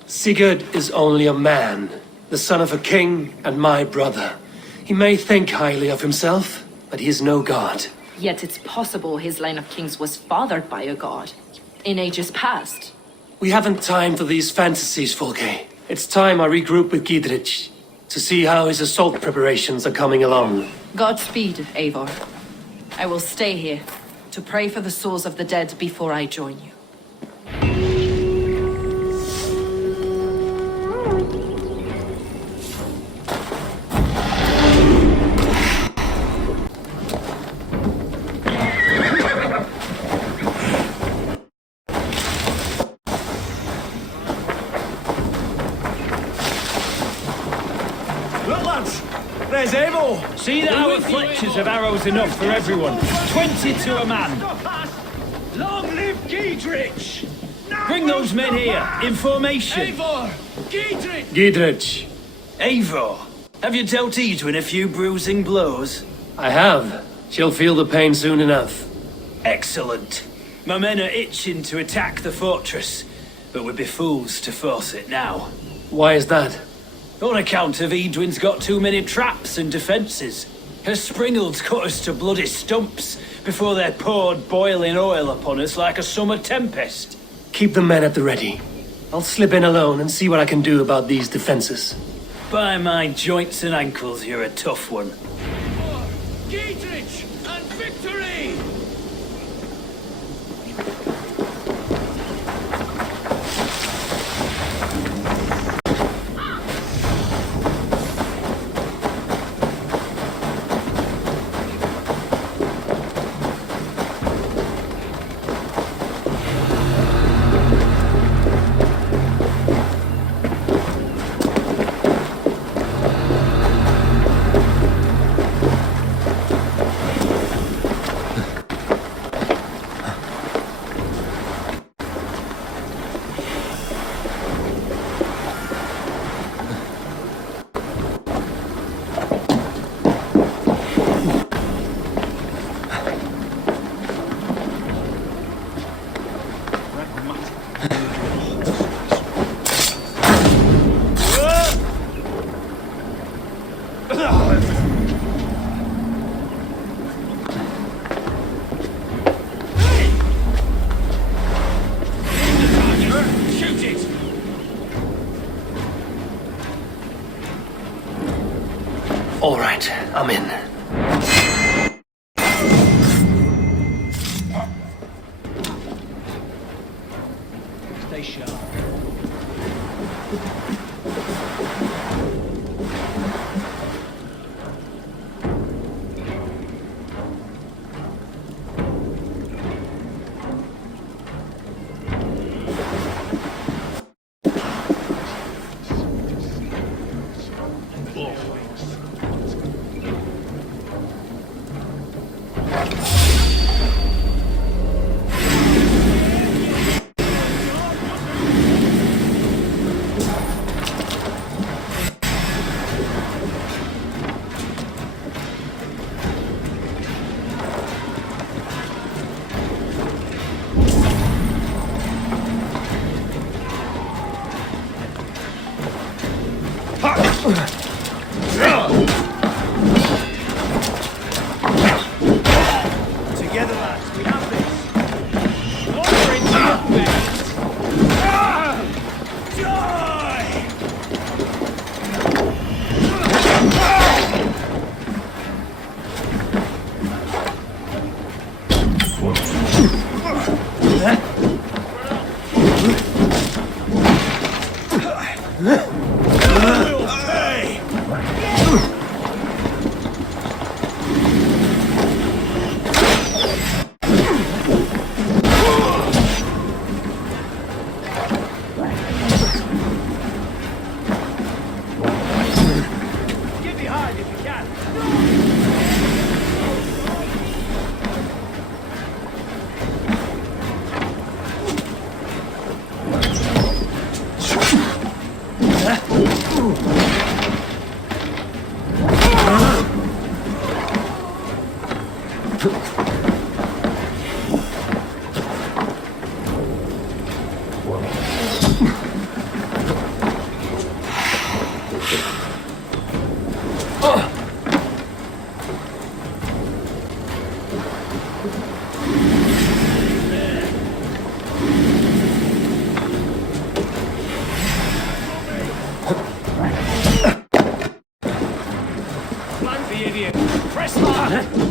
Sigurd is only a man, the son of a king and my brother. He may think highly of himself, but he is no god. Yet it's possible his line of kings was fathered by a god, in ages past. We haven't time for these fantasies, Fulke. It's time I regroup with Gidrich, to see how his assault preparations are coming along. Godspeed, Eivor. I will stay here, to pray for the souls of the dead before I join you. There's Eivor! See that our fletchers have arrows enough for everyone. 20 to a man. Long live Gidrich! Bring those men here, in formation. Eivor! Gidrich! Gidrich. Eivor, have you dealt Edwin a few bruising blows? I have. She'll feel the pain soon enough. Excellent. My men are itching to attack the fortress, but we'd be fools to force it now. Why is that? On account of Edwin's got too many traps and defences. Her springalds cut us to bloody stumps before they poured boiling oil upon us like a summer tempest. Keep the men at the ready. I'll slip in alone and see what I can do about these defences. By my joints and ankles, you're a tough one. Gidrich and victory! All right, I'm in. Stay sharp. Together, lads, we have this. Order into your best. Flank the idiot! Press hard!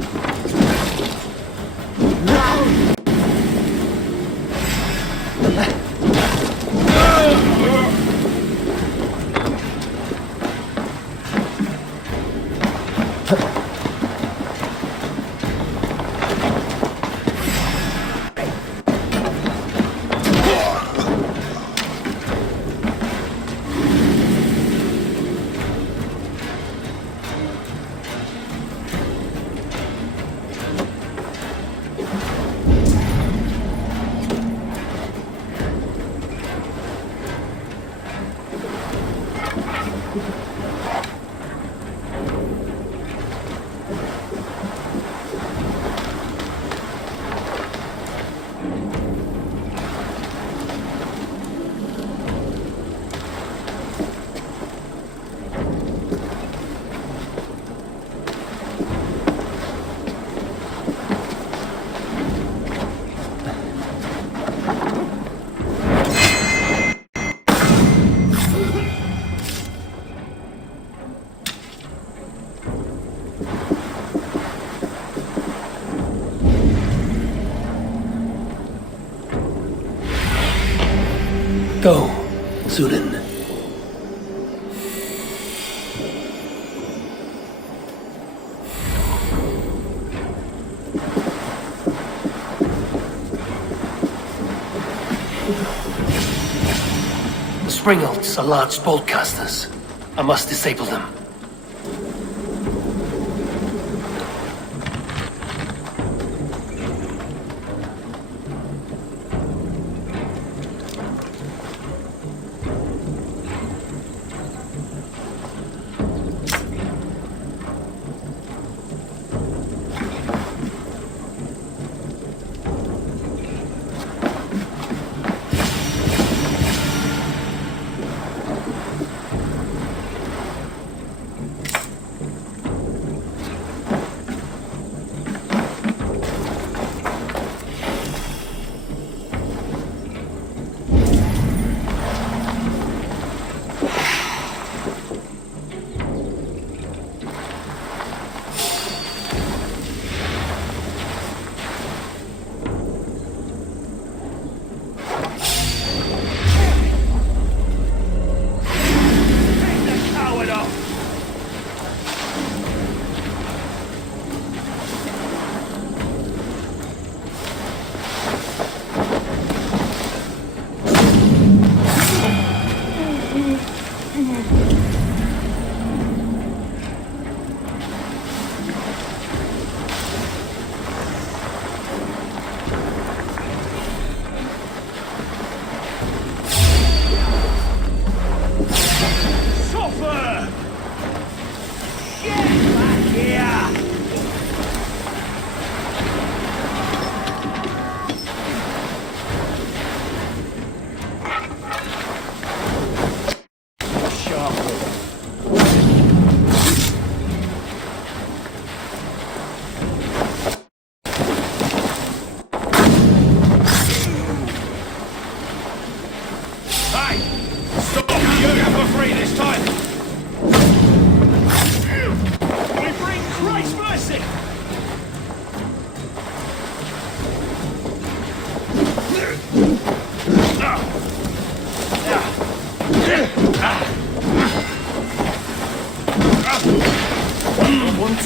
Go, Zulin. The Springalds are large boltcasters. I must disable them.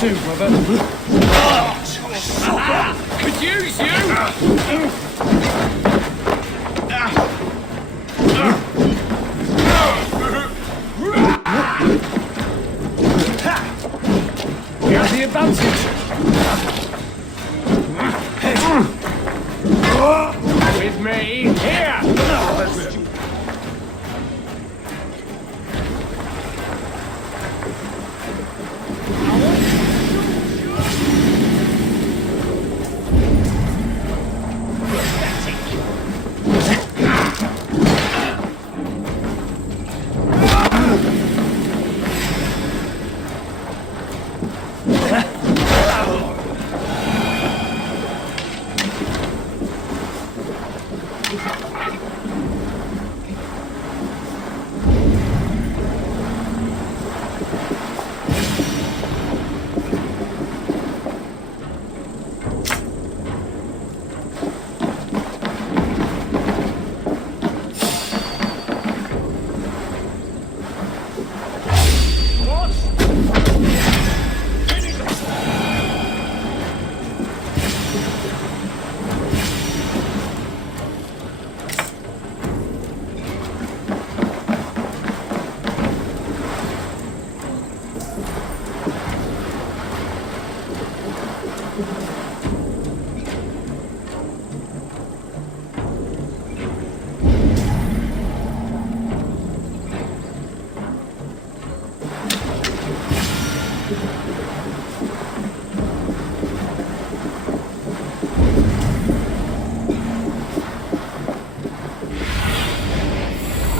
too, brother. Could use You have the advantage. With me, here!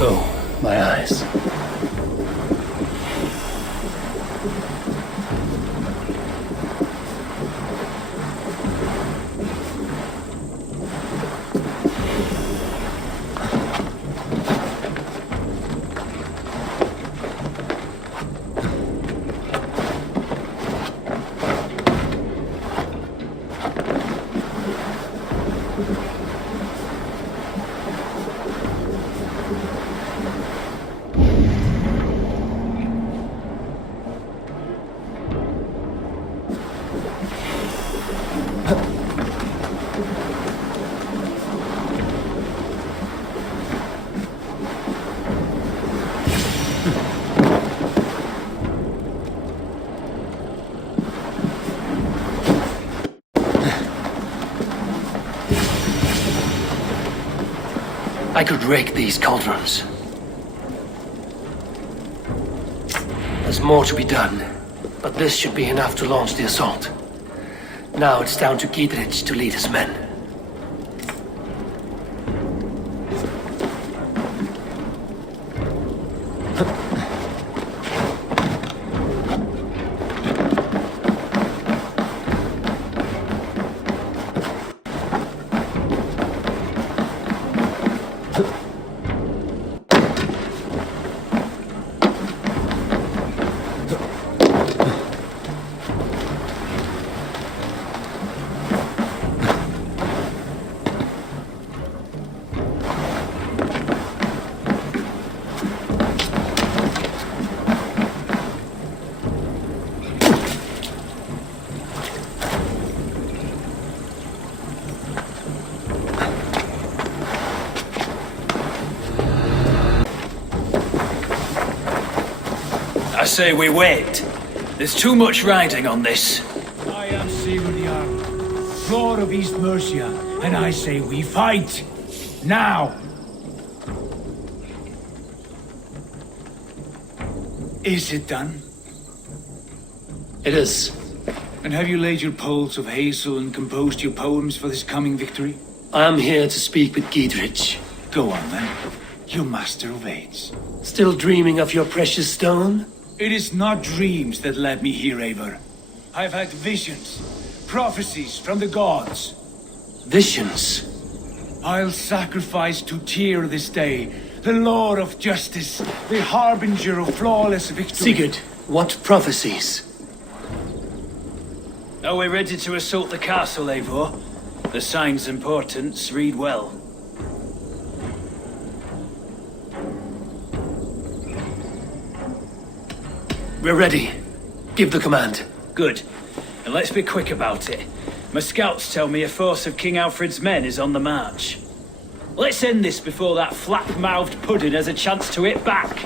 Oh, my eyes. I could rake these cauldrons. There's more to be done, but this should be enough to launch the assault. Now it's down to Gidrich to lead his men. I say we wait. There's too much riding on this. I am Sigurd Jarl, Lord of East Mercia, and I say we fight! Now! Is it done? It is. And have you laid your poles of hazel and composed your poems for this coming victory? I am here to speak with Gidrich. Go on then, you master of aids. Still dreaming of your precious stone? It is not dreams that led me here, Eivor. I've had visions, prophecies from the gods. Visions? I'll sacrifice to Tyr this day, the Lord of Justice, the harbinger of flawless victory. Sigurd, what prophecies? Are we ready to assault the castle, Eivor? The sign's importance, read well. We're ready. Give the command. Good. And let's be quick about it. My scouts tell me a force of King Alfred's men is on the march. Let's end this before that flap-mouthed pudding has a chance to hit back.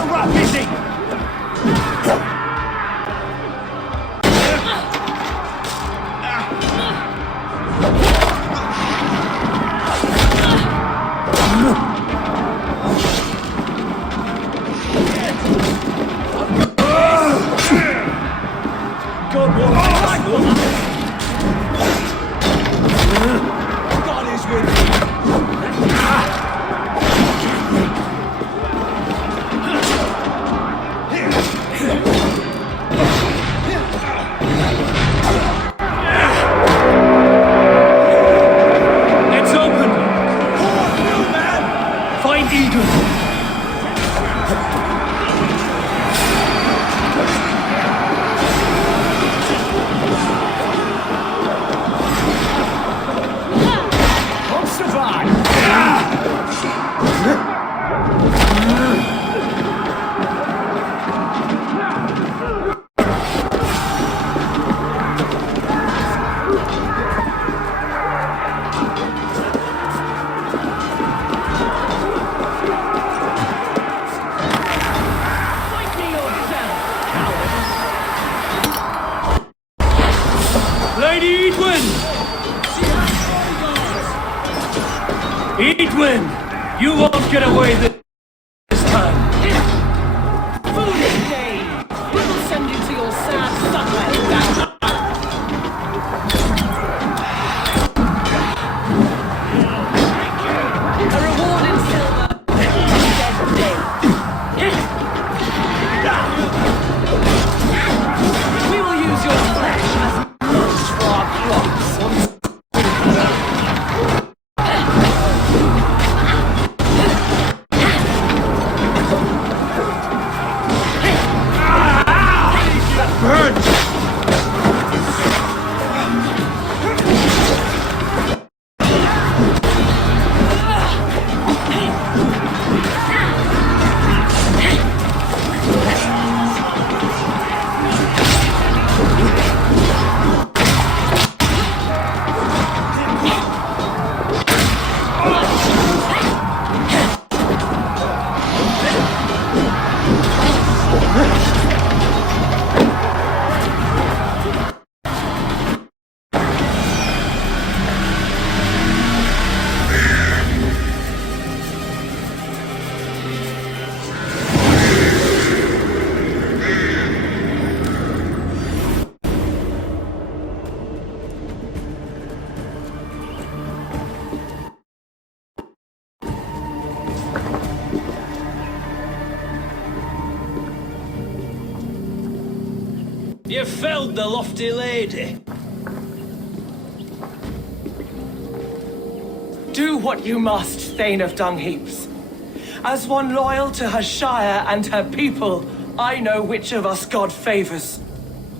so rough, is he? God is with you. It's open! Find Edwin! Won't survive. Fight me yourself, coward! Lady Edwin! Edwin! You won't get away this time! Foolish game! We will send you to your sad sunlight valhalla. A reward in silver for each dead day. We will use your flesh as mulch for our crops. You felled the lofty lady. Do what you must, Thane of Dungheaps. As one loyal to her shire and her people, I know which of us God favors.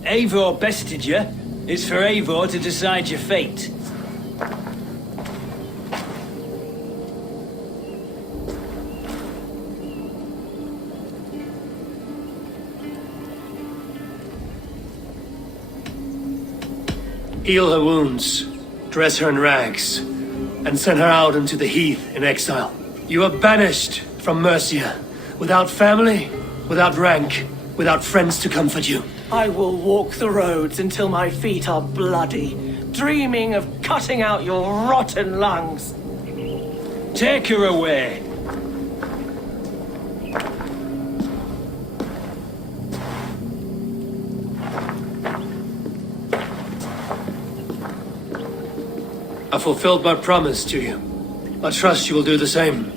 Eivor bested you. It's for Eivor to decide your fate. Heal her wounds, dress her in rags, and send her out into the heath in exile. You are banished from Mercia, without family, without rank, without friends to comfort you. I will walk the roads until my feet are bloody, dreaming of cutting out your rotten lungs. Take her away. I fulfilled my promise to you. I trust you will do the same.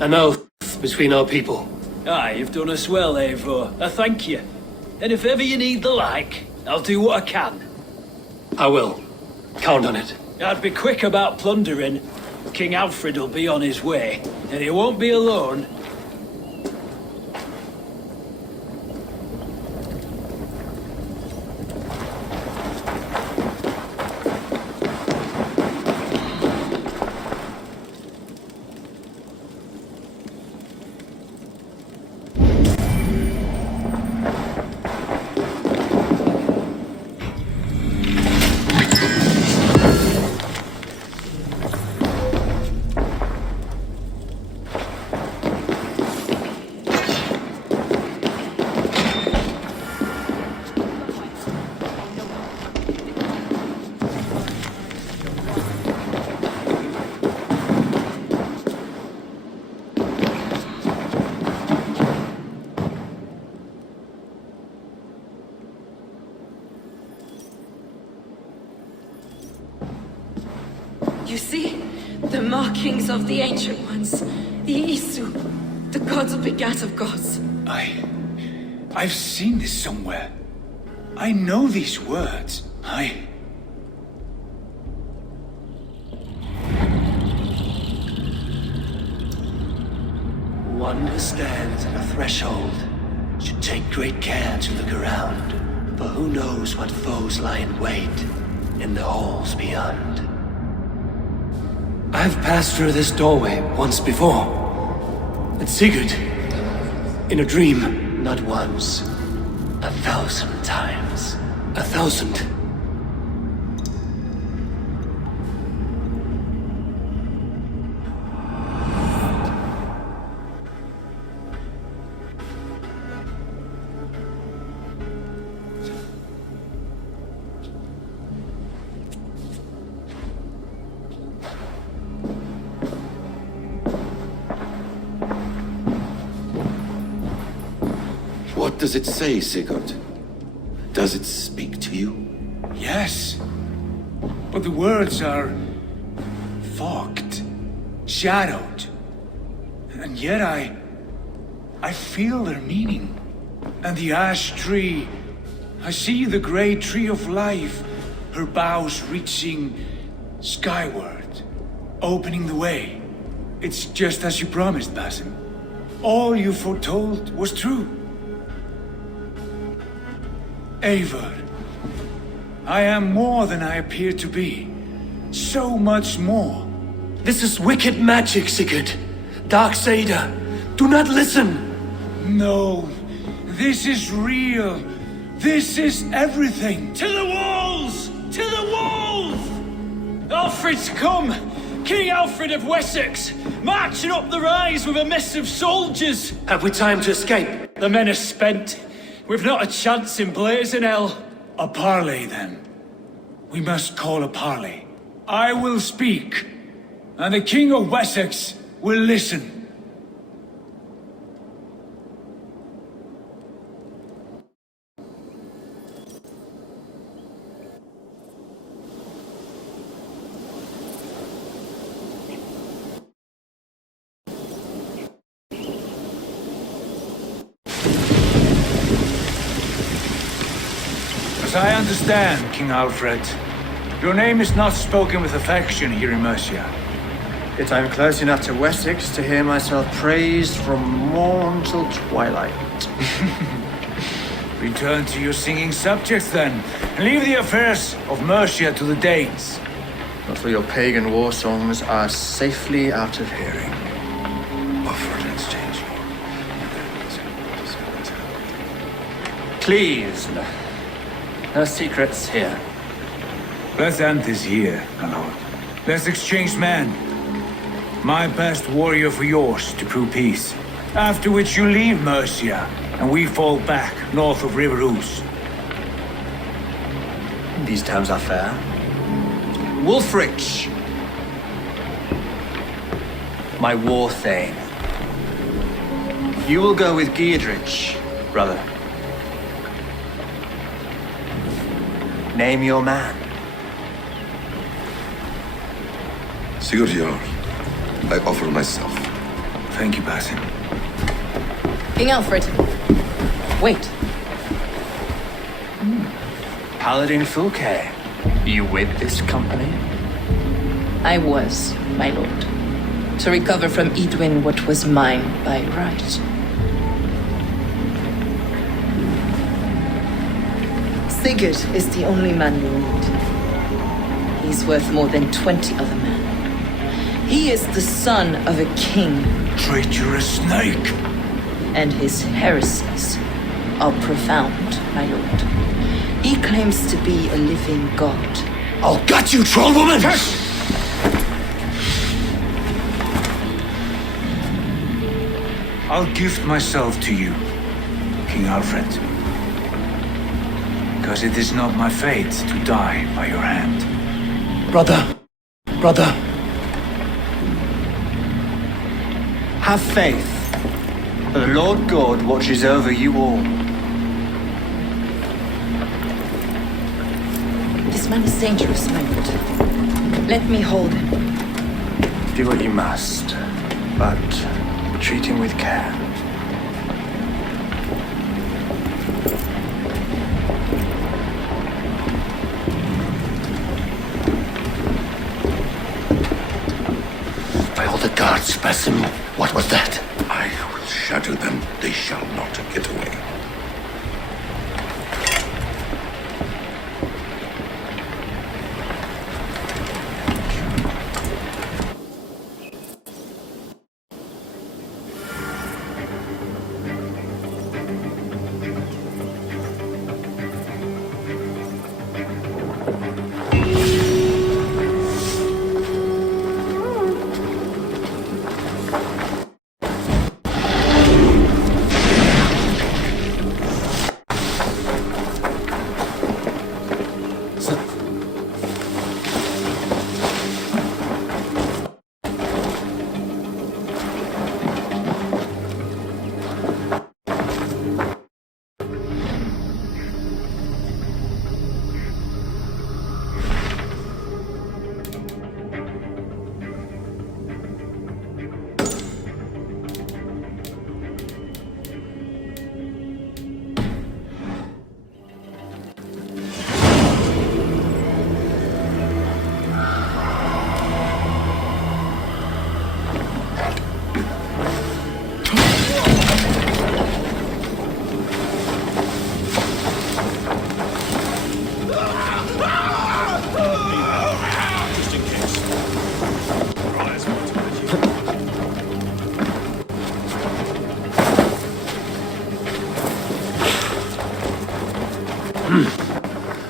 An oath between our people. Aye, you've done us well, Eivor. I thank you. And if ever you need the like, I'll do what I can. I will. Count on it. I'd be quick about plundering. King Alfred will be on his way, and he won't be alone. kings of the ancient ones, the Isu, the gods of begat of gods. I've seen this somewhere. I know these words. One who stands at a threshold should take great care to look around, for who knows what foes lie in wait in the halls beyond. I've passed through this doorway once before. At Sigurd. In a dream. Not once. 1,000 times. 1,000. What does it say, Sigurd? Does it speak to you? Yes. But the words are fogged, shadowed. And yet I feel their meaning. And the ash tree, I see the great tree of life, her boughs reaching skyward, opening the way. It's just as you promised, Basim. All you foretold was true. Eivor, I am more than I appear to be. So much more. This is wicked magic, Sigurd. Darksader, do not listen. No, this is real. This is everything. To the walls! To the walls! Alfred's come! King Alfred of Wessex, marching up the rise with a mess of soldiers. Have we time to escape? The men are spent. We've not a chance in blazing hell. A parley, then. We must call a parley. I will speak, and the King of Wessex will listen. As I understand, King Alfred, your name is not spoken with affection here in Mercia. Yet I'm close enough to Wessex to hear myself praised from morn till twilight. Return to your singing subjects, then, and leave the affairs of Mercia to the Danes. Not for your pagan war songs are safely out of hearing. Offer an exchange. Please, no secrets here. Let's end this here, my lord. Let's exchange men. My best warrior for yours to prove peace. After which you leave Mercia, and we fall back north of River Ouse. These terms are fair. Wulfrich, my war thane. You will go with Giedrich, brother. Name your man. Sigurd Jarl, I offer myself. Thank you, Basim. King Alfred. Wait. Paladin Fulke, you with this company? I was, my lord. To recover from Edwin what was mine by right. Sigurd is the only man we need. He's worth more than 20 other men. He is the son of a king. Traitorous snake! And his heresies are profound, my lord. He claims to be a living god. I'll gut you, troll woman! I'll gift myself to you, King Alfred. Because it is not my fate to die by your hand. Brother. Have faith. The Lord God watches over you all. This man is dangerous, my lord. Let me hold him. Do what you must, but treat him with care. By all the gods, Basim, what was that? I will shatter them. They shall not get away.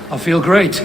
I feel great.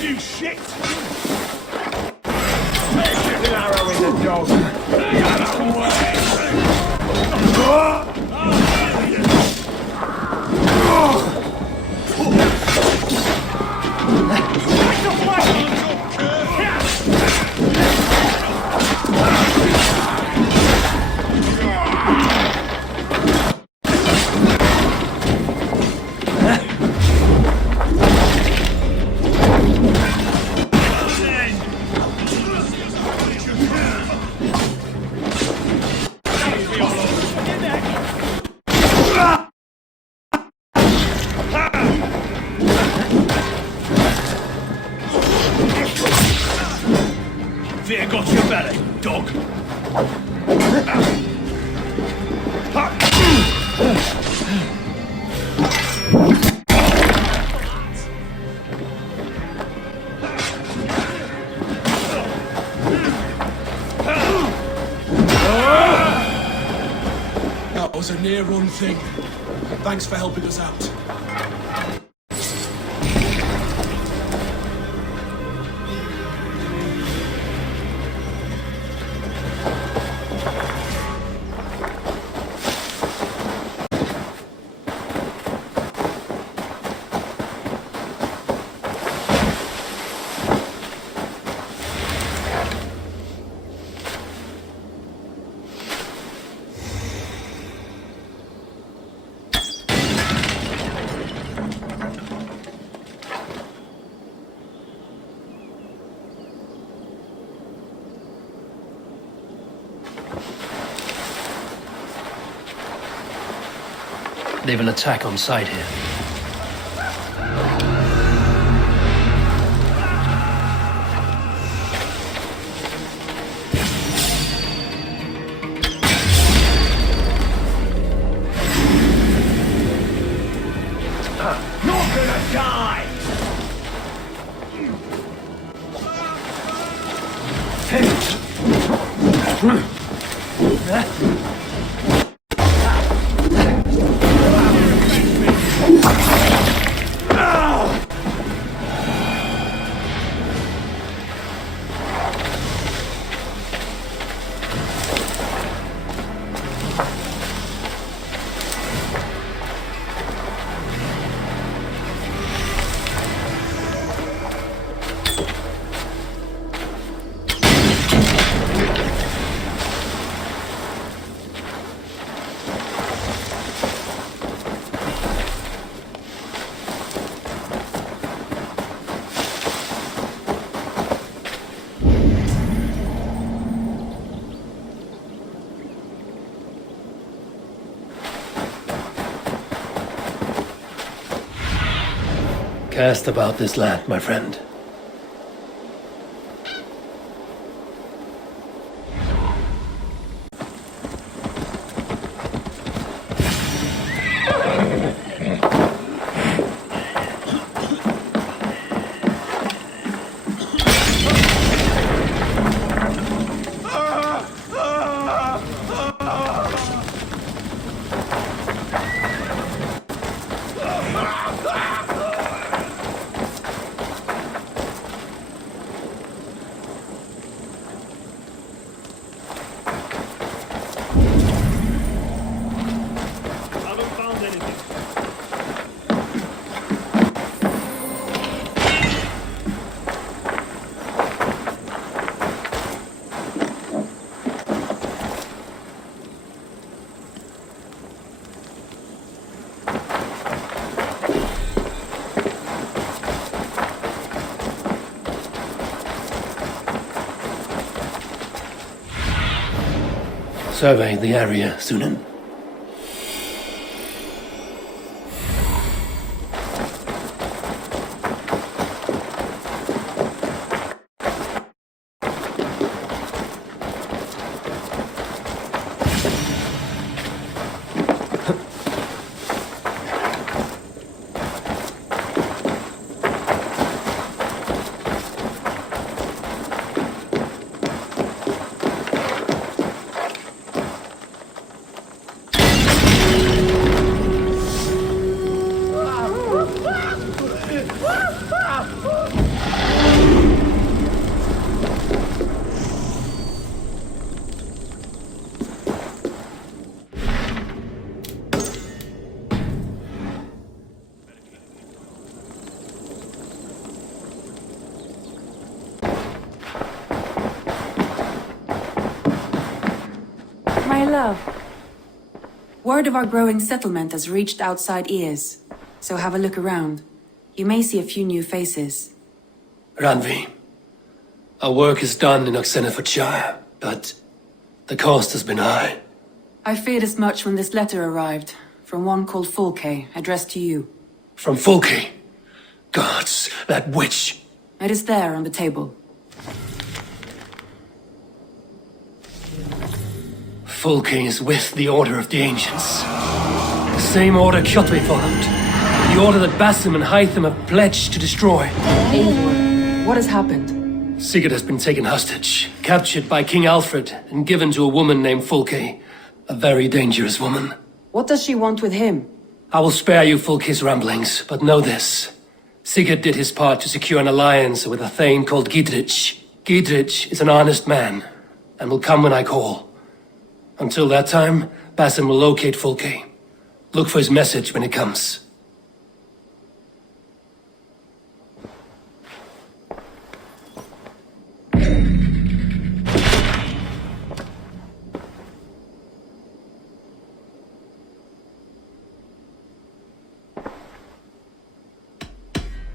You shit! There's an arrow in the dog. Get out of the way! Fear got your belly, dog. That was a near-run thing. Thanks for helping us out. They've an attack on site here. You're gonna die! Cast about this land, my friend. Survey the area, Sunan. My love, word of our growing settlement has reached outside ears, so have a look around. You may see a few new faces. Ranvi, our work is done in Oxenfordshire, but the cost has been high. I feared as much when this letter arrived, from one called Fulke, addressed to you. From Fulke? Gods, that witch! It is there on the table. Fulke is with the Order of the Ancients. The same order Kjotve followed. The order that Basim and Hytham have pledged to destroy. Eivor, what has happened? Sigurd has been taken hostage, captured by King Alfred, and given to a woman named Fulke. A very dangerous woman. What does she want with him? I will spare you Fulke's ramblings, but know this. Sigurd did his part to secure an alliance with a thane called Gidrich. Gidrich is an honest man, and will come when I call. Until that time, Basim will locate Fulke. Look for his message when it comes.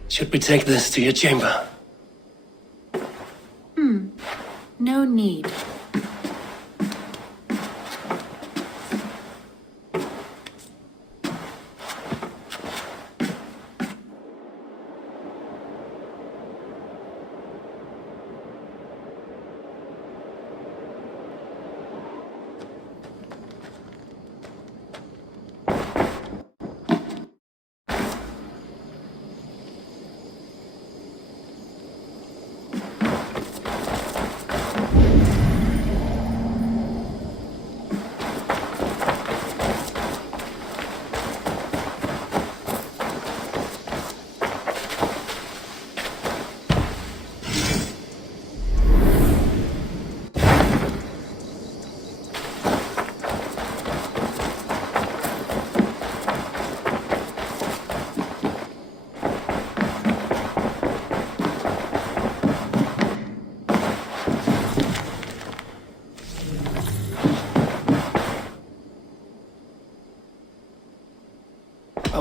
Should we take this to your chamber? No need.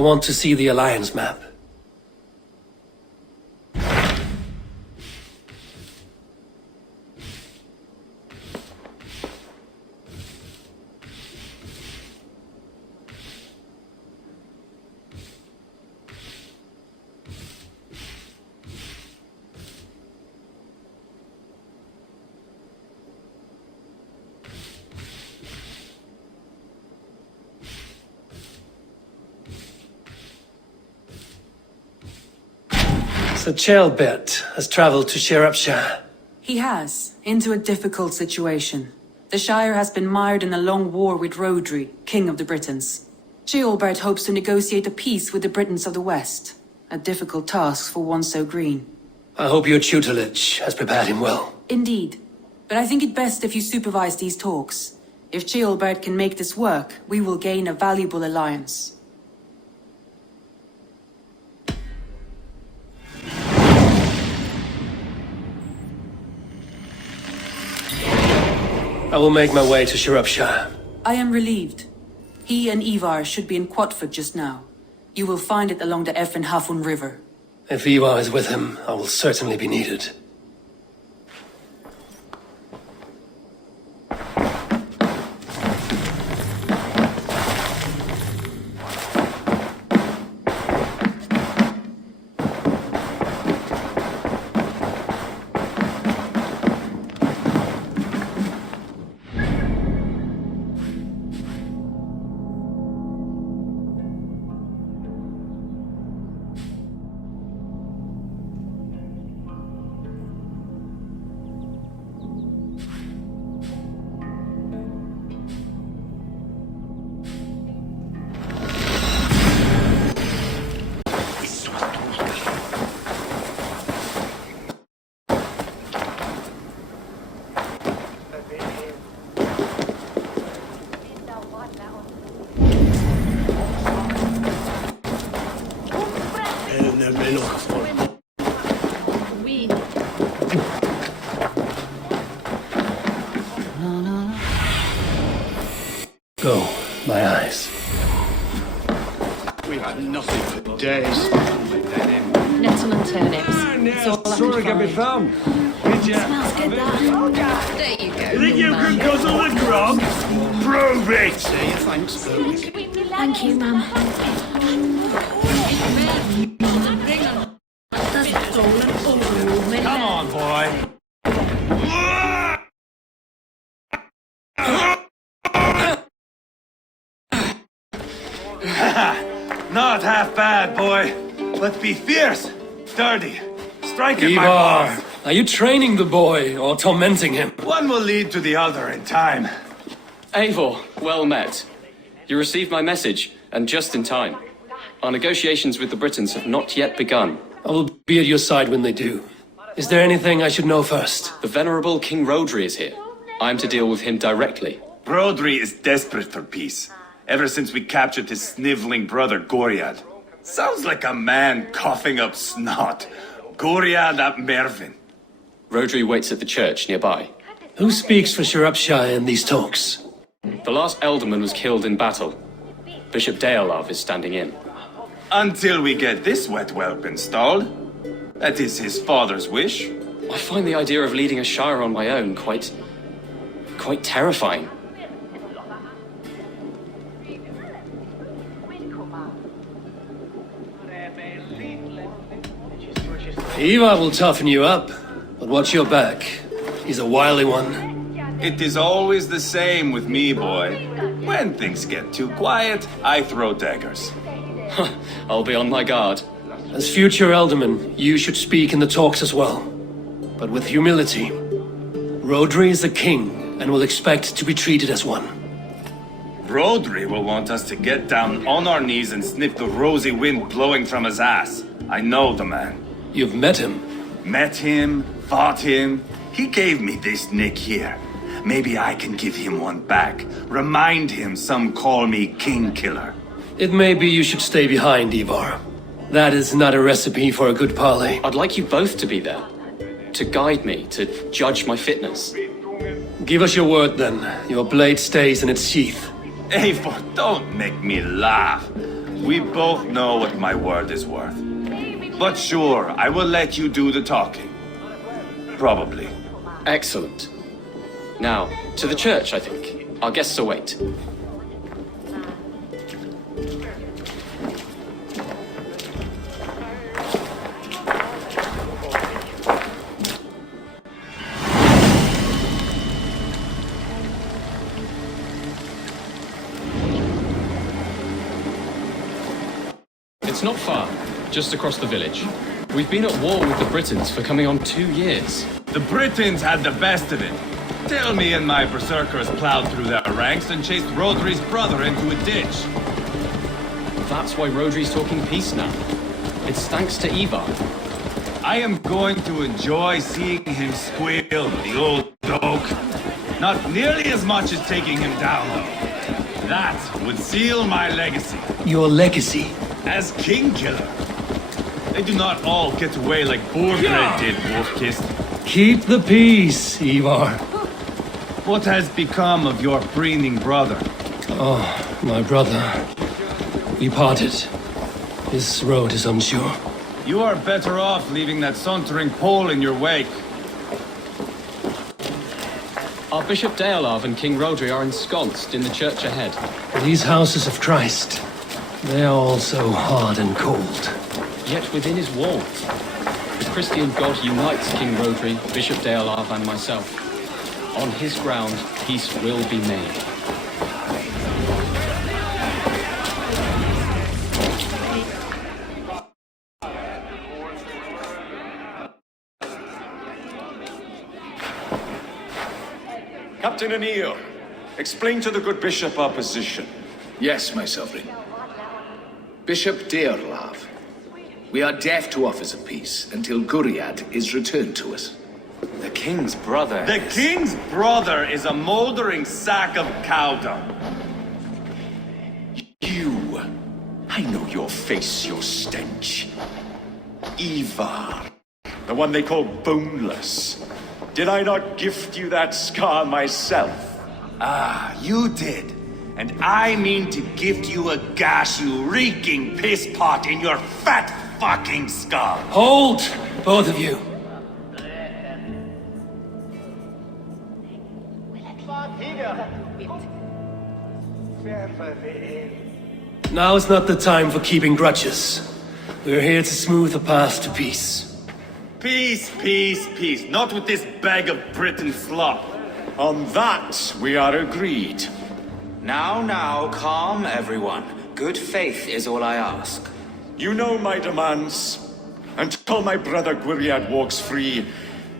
want to see the Alliance map. So Chelbet has traveled to Shropshire. He has, into a difficult situation. The Shire has been mired in a long war with Rhodri, King of the Britons. Ceolbert hopes to negotiate a peace with the Britons of the West. A difficult task for one so green. I hope your tutelage has prepared him well. Indeed. But I think it best if you supervise these talks. If Ceolbert can make this work, we will gain a valuable alliance. I will make my way to Shropshire. I am relieved. He and Ivar should be in Quatford just now. You will find it along the Efren Hafun River. If Ivar is with him, I will certainly be needed. Go, my eyes. We've had nothing for days. Nettle and turnips. It's all I Sorry, can get me find. found. Did ya? Smells good, that. There you go. You think you can guzzle the grog? Prove it! Say your thanks, Thank you, Mum. Come on, boy. Not half bad, boy. Let's be fierce, sturdy, striking my Ivar, boss. are you training the boy or tormenting him? One will lead to the other in time. Eivor, well met. You received my message, and just in time. Our negotiations with the Britons have not yet begun. I will be at your side when they do. Is there anything I should know first? The venerable King Rhodri is here. I am to deal with him directly. Rhodri is desperate for peace, ever since we captured his sniveling brother Goriad. Sounds like a man coughing up snot. Goriad ap Mervin. Rhodri waits at the church nearby. Who speaks for Shropshire in these talks? The last Elderman was killed in battle. Bishop Deolav is standing in. Until we get this wet whelp installed. That is his father's wish. I find the idea of leading a shire on my own quite terrifying. Ivar will toughen you up, but watch your back. He's a wily one. It is always the same with me, boy. When things get too quiet, I throw daggers. I'll be on my guard. As future Elderman, you should speak in the talks as well. But with humility. Rhodri is a king, and will expect to be treated as one. Rhodri will want us to get down on our knees and sniff the rosy wind blowing from his ass. I know the man. You've met him? Met him, fought him. He gave me this nick here. Maybe I can give him one back. Remind him some call me King Killer. It may be you should stay behind, Ivar. That is not a recipe for a good parley. I'd like you both to be there. To guide me, to judge my fitness. Give us your word then. Your blade stays in its sheath. Eivor, don't make me laugh. We both know what my word is worth. But sure, I will let you do the talking. Probably. Excellent. Now, to the church, I think. Our guests await. It's not far, just across the village. We've been at war with the Britons for coming on 2 years. The Britons had the best of it. Till me and my berserkers plowed through their ranks and chased Rodri's brother into a ditch. That's why Rodri's talking peace now. It's thanks to Ivar. I am going to enjoy seeing him squeal, the old dog. Not nearly as much as taking him down, though. That would seal my legacy. Your legacy? As King Killer. They do not all get away like Borgred did, Wolf-Kissed. Keep the peace, Ivar. What has become of your preening brother? Oh, my brother. We parted. His road is unsure. You are better off leaving that sauntering Pole in your wake. Our Bishop Deolav and King Rodri are ensconced in the church ahead. These houses of Christ, they are also hard and cold. Yet within his walls, the Christian God unites King Rodri, Bishop Deolav, and myself. On his ground, peace will be made. Captain Anil, explain to the good bishop our position. Yes, my sovereign. Bishop Deolav, we are deaf to offers of peace until Guriad is returned to us. The king's brother. The king's brother is a moldering sack of cow dung. You. I know your face, your stench. Ivar. The one they call boneless. Did I not gift you that scar myself? Ah, you did. And I mean to gift you a gash, you reeking piss pot in your fat fucking skull. Hold, both of you. Now is not the time for keeping grudges. We're here to smooth the path to peace. Peace, peace, peace. Not with this bag of Britain slop. On that, we are agreed. Now, calm everyone. Good faith is all I ask. You know my demands. Until my brother Gwiriad walks free,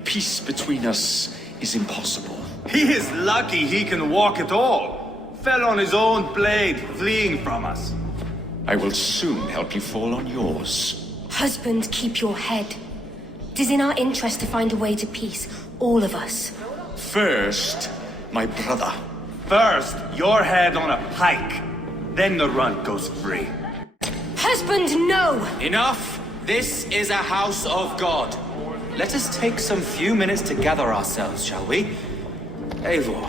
peace between us is impossible. He is lucky he can walk at all. Fell on his own blade, fleeing from us. I will soon help you fall on yours. Husband, keep your head. It is in our interest to find a way to peace, all of us. First, my brother. First, your head on a pike. Then the runt goes free. Husband, no! Enough! This is a house of God. Let us take some few minutes to gather ourselves, shall we? Eivor,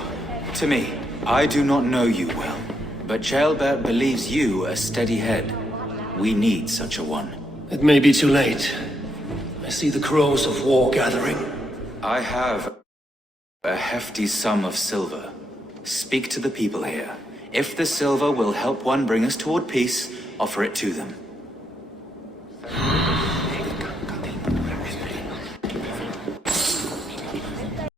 to me, I do not know you well, but Ceolbert believes you a steady head. We need such a one. It may be too late. I see the crows of war gathering. I have a hefty sum of silver. Speak to the people here. If the silver will help one bring us toward peace, offer it to them.